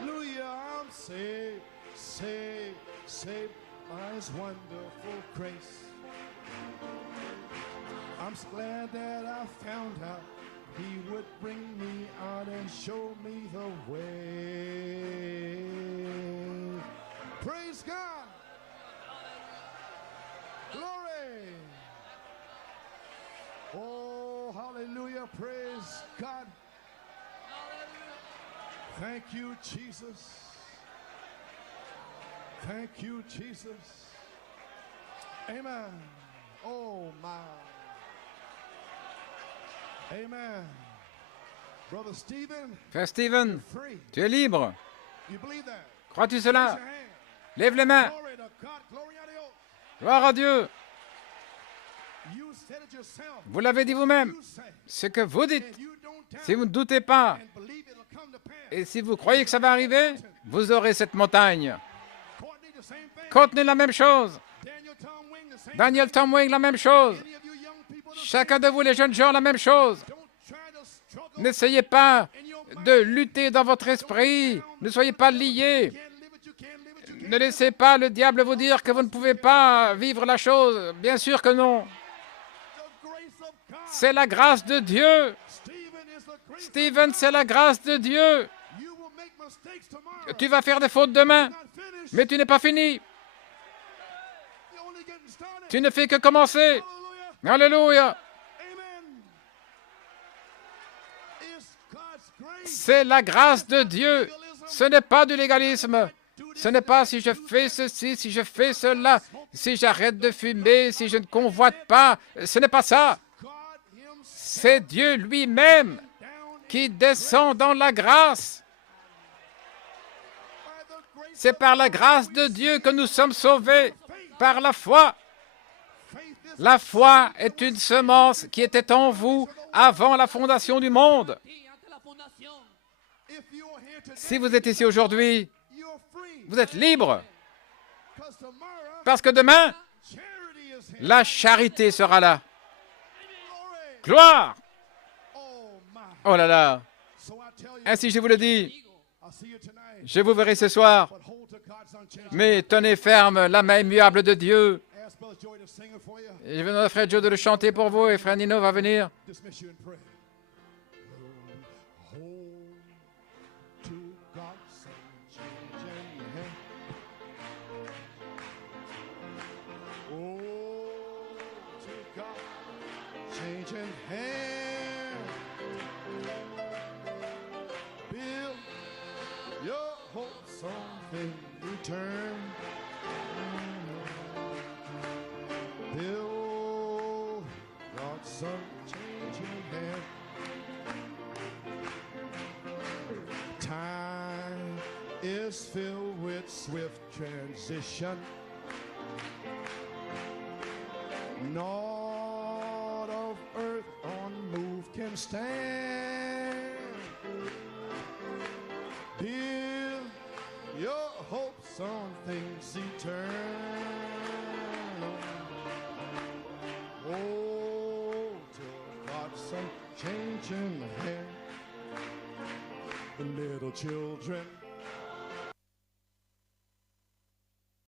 Hallelujah, I'm saved, saved, saved by His wonderful grace. I'm so glad that I found out He would bring me out and show me the way. Praise God. Glory. Oh, hallelujah. Praise God. Thank you, Jesus. Thank you, Jesus. Amen. Oh, my. Amen. Brother Stephen, Frère Stephen, free. tu es libre. You believe that? Crois-tu Raise cela? your hand. Lève les mains. Glory to God. Glory a Dios. Gloire à Dieu. You said it yourself. Vous l'avez dit vous-même. You say. Ce que vous dites, And you don't doubt si vous ne doutez pas, and believe it'll come to pass. et si vous croyez que ça va arriver, vous aurez cette montagne. Courtney, the same thing. Courtney, la même chose. Daniel Tom Wing, the same Daniel Tom Wing, la même chose. thing. Any of you young people, the Chacun de vous, les jeunes gens, la même chose. don't try to struggle N'essayez pas in your mind. de lutter dans votre esprit. Ne soyez pas liés. You can't live it, you can't live it, you can't. Ne laissez pas le diable vous dire que vous ne pouvez pas vivre la chose. Bien sûr que non. The grace of God. C'est la grâce de Dieu. Stephen is the grace Stephen, c'est la grâce de Dieu. You will make mistakes tomorrow. Tu vas faire des fautes demain, Not finished. mais tu n'es pas fini. You're only getting started. Tu ne fais que commencer. Hallelujah. Alléluia. Amen. It's God's grace. C'est la grâce de Dieu. Ce n'est pas du légalisme. Ce n'est pas si je fais ceci, si je fais cela, si j'arrête de fumer, si je ne convoite pas. Ce n'est pas ça. God Himself C'est Dieu lui-même down qui descend dans la grâce. by the grace C'est of par la grâce de Dieu que nous sommes sauvés. Par la foi. faith is La foi est une semence qui était en vous avant la fondation du monde. Y ante la fundación. if you are here today, Si vous êtes ici aujourd'hui, you're free. vous êtes libre. Because tomorrow, Parce que demain, charity is here. la charité sera là. Glory. Gloire! Oh my. Oh là là! So I tell you, Ainsi je vous le dis, I'll see you tonight. je vous verrai ce soir, But hold to God's unchanging. mais tenez ferme la main immuable de Dieu. Ask Brother Joy to sing it for you. Et je vais demander à frère Joe de le chanter pour vous et frère Nino va venir. Dismiss you in prayer. Hold to God's unchanging hand. Oh, to God's changing hand. Build your hopes on things eternal. Build God's unchanging hand. Time is filled with swift transition. Naught of earth on move can stand. Build your hopes on things eternal. Oh, till God's unchanging hand. The little children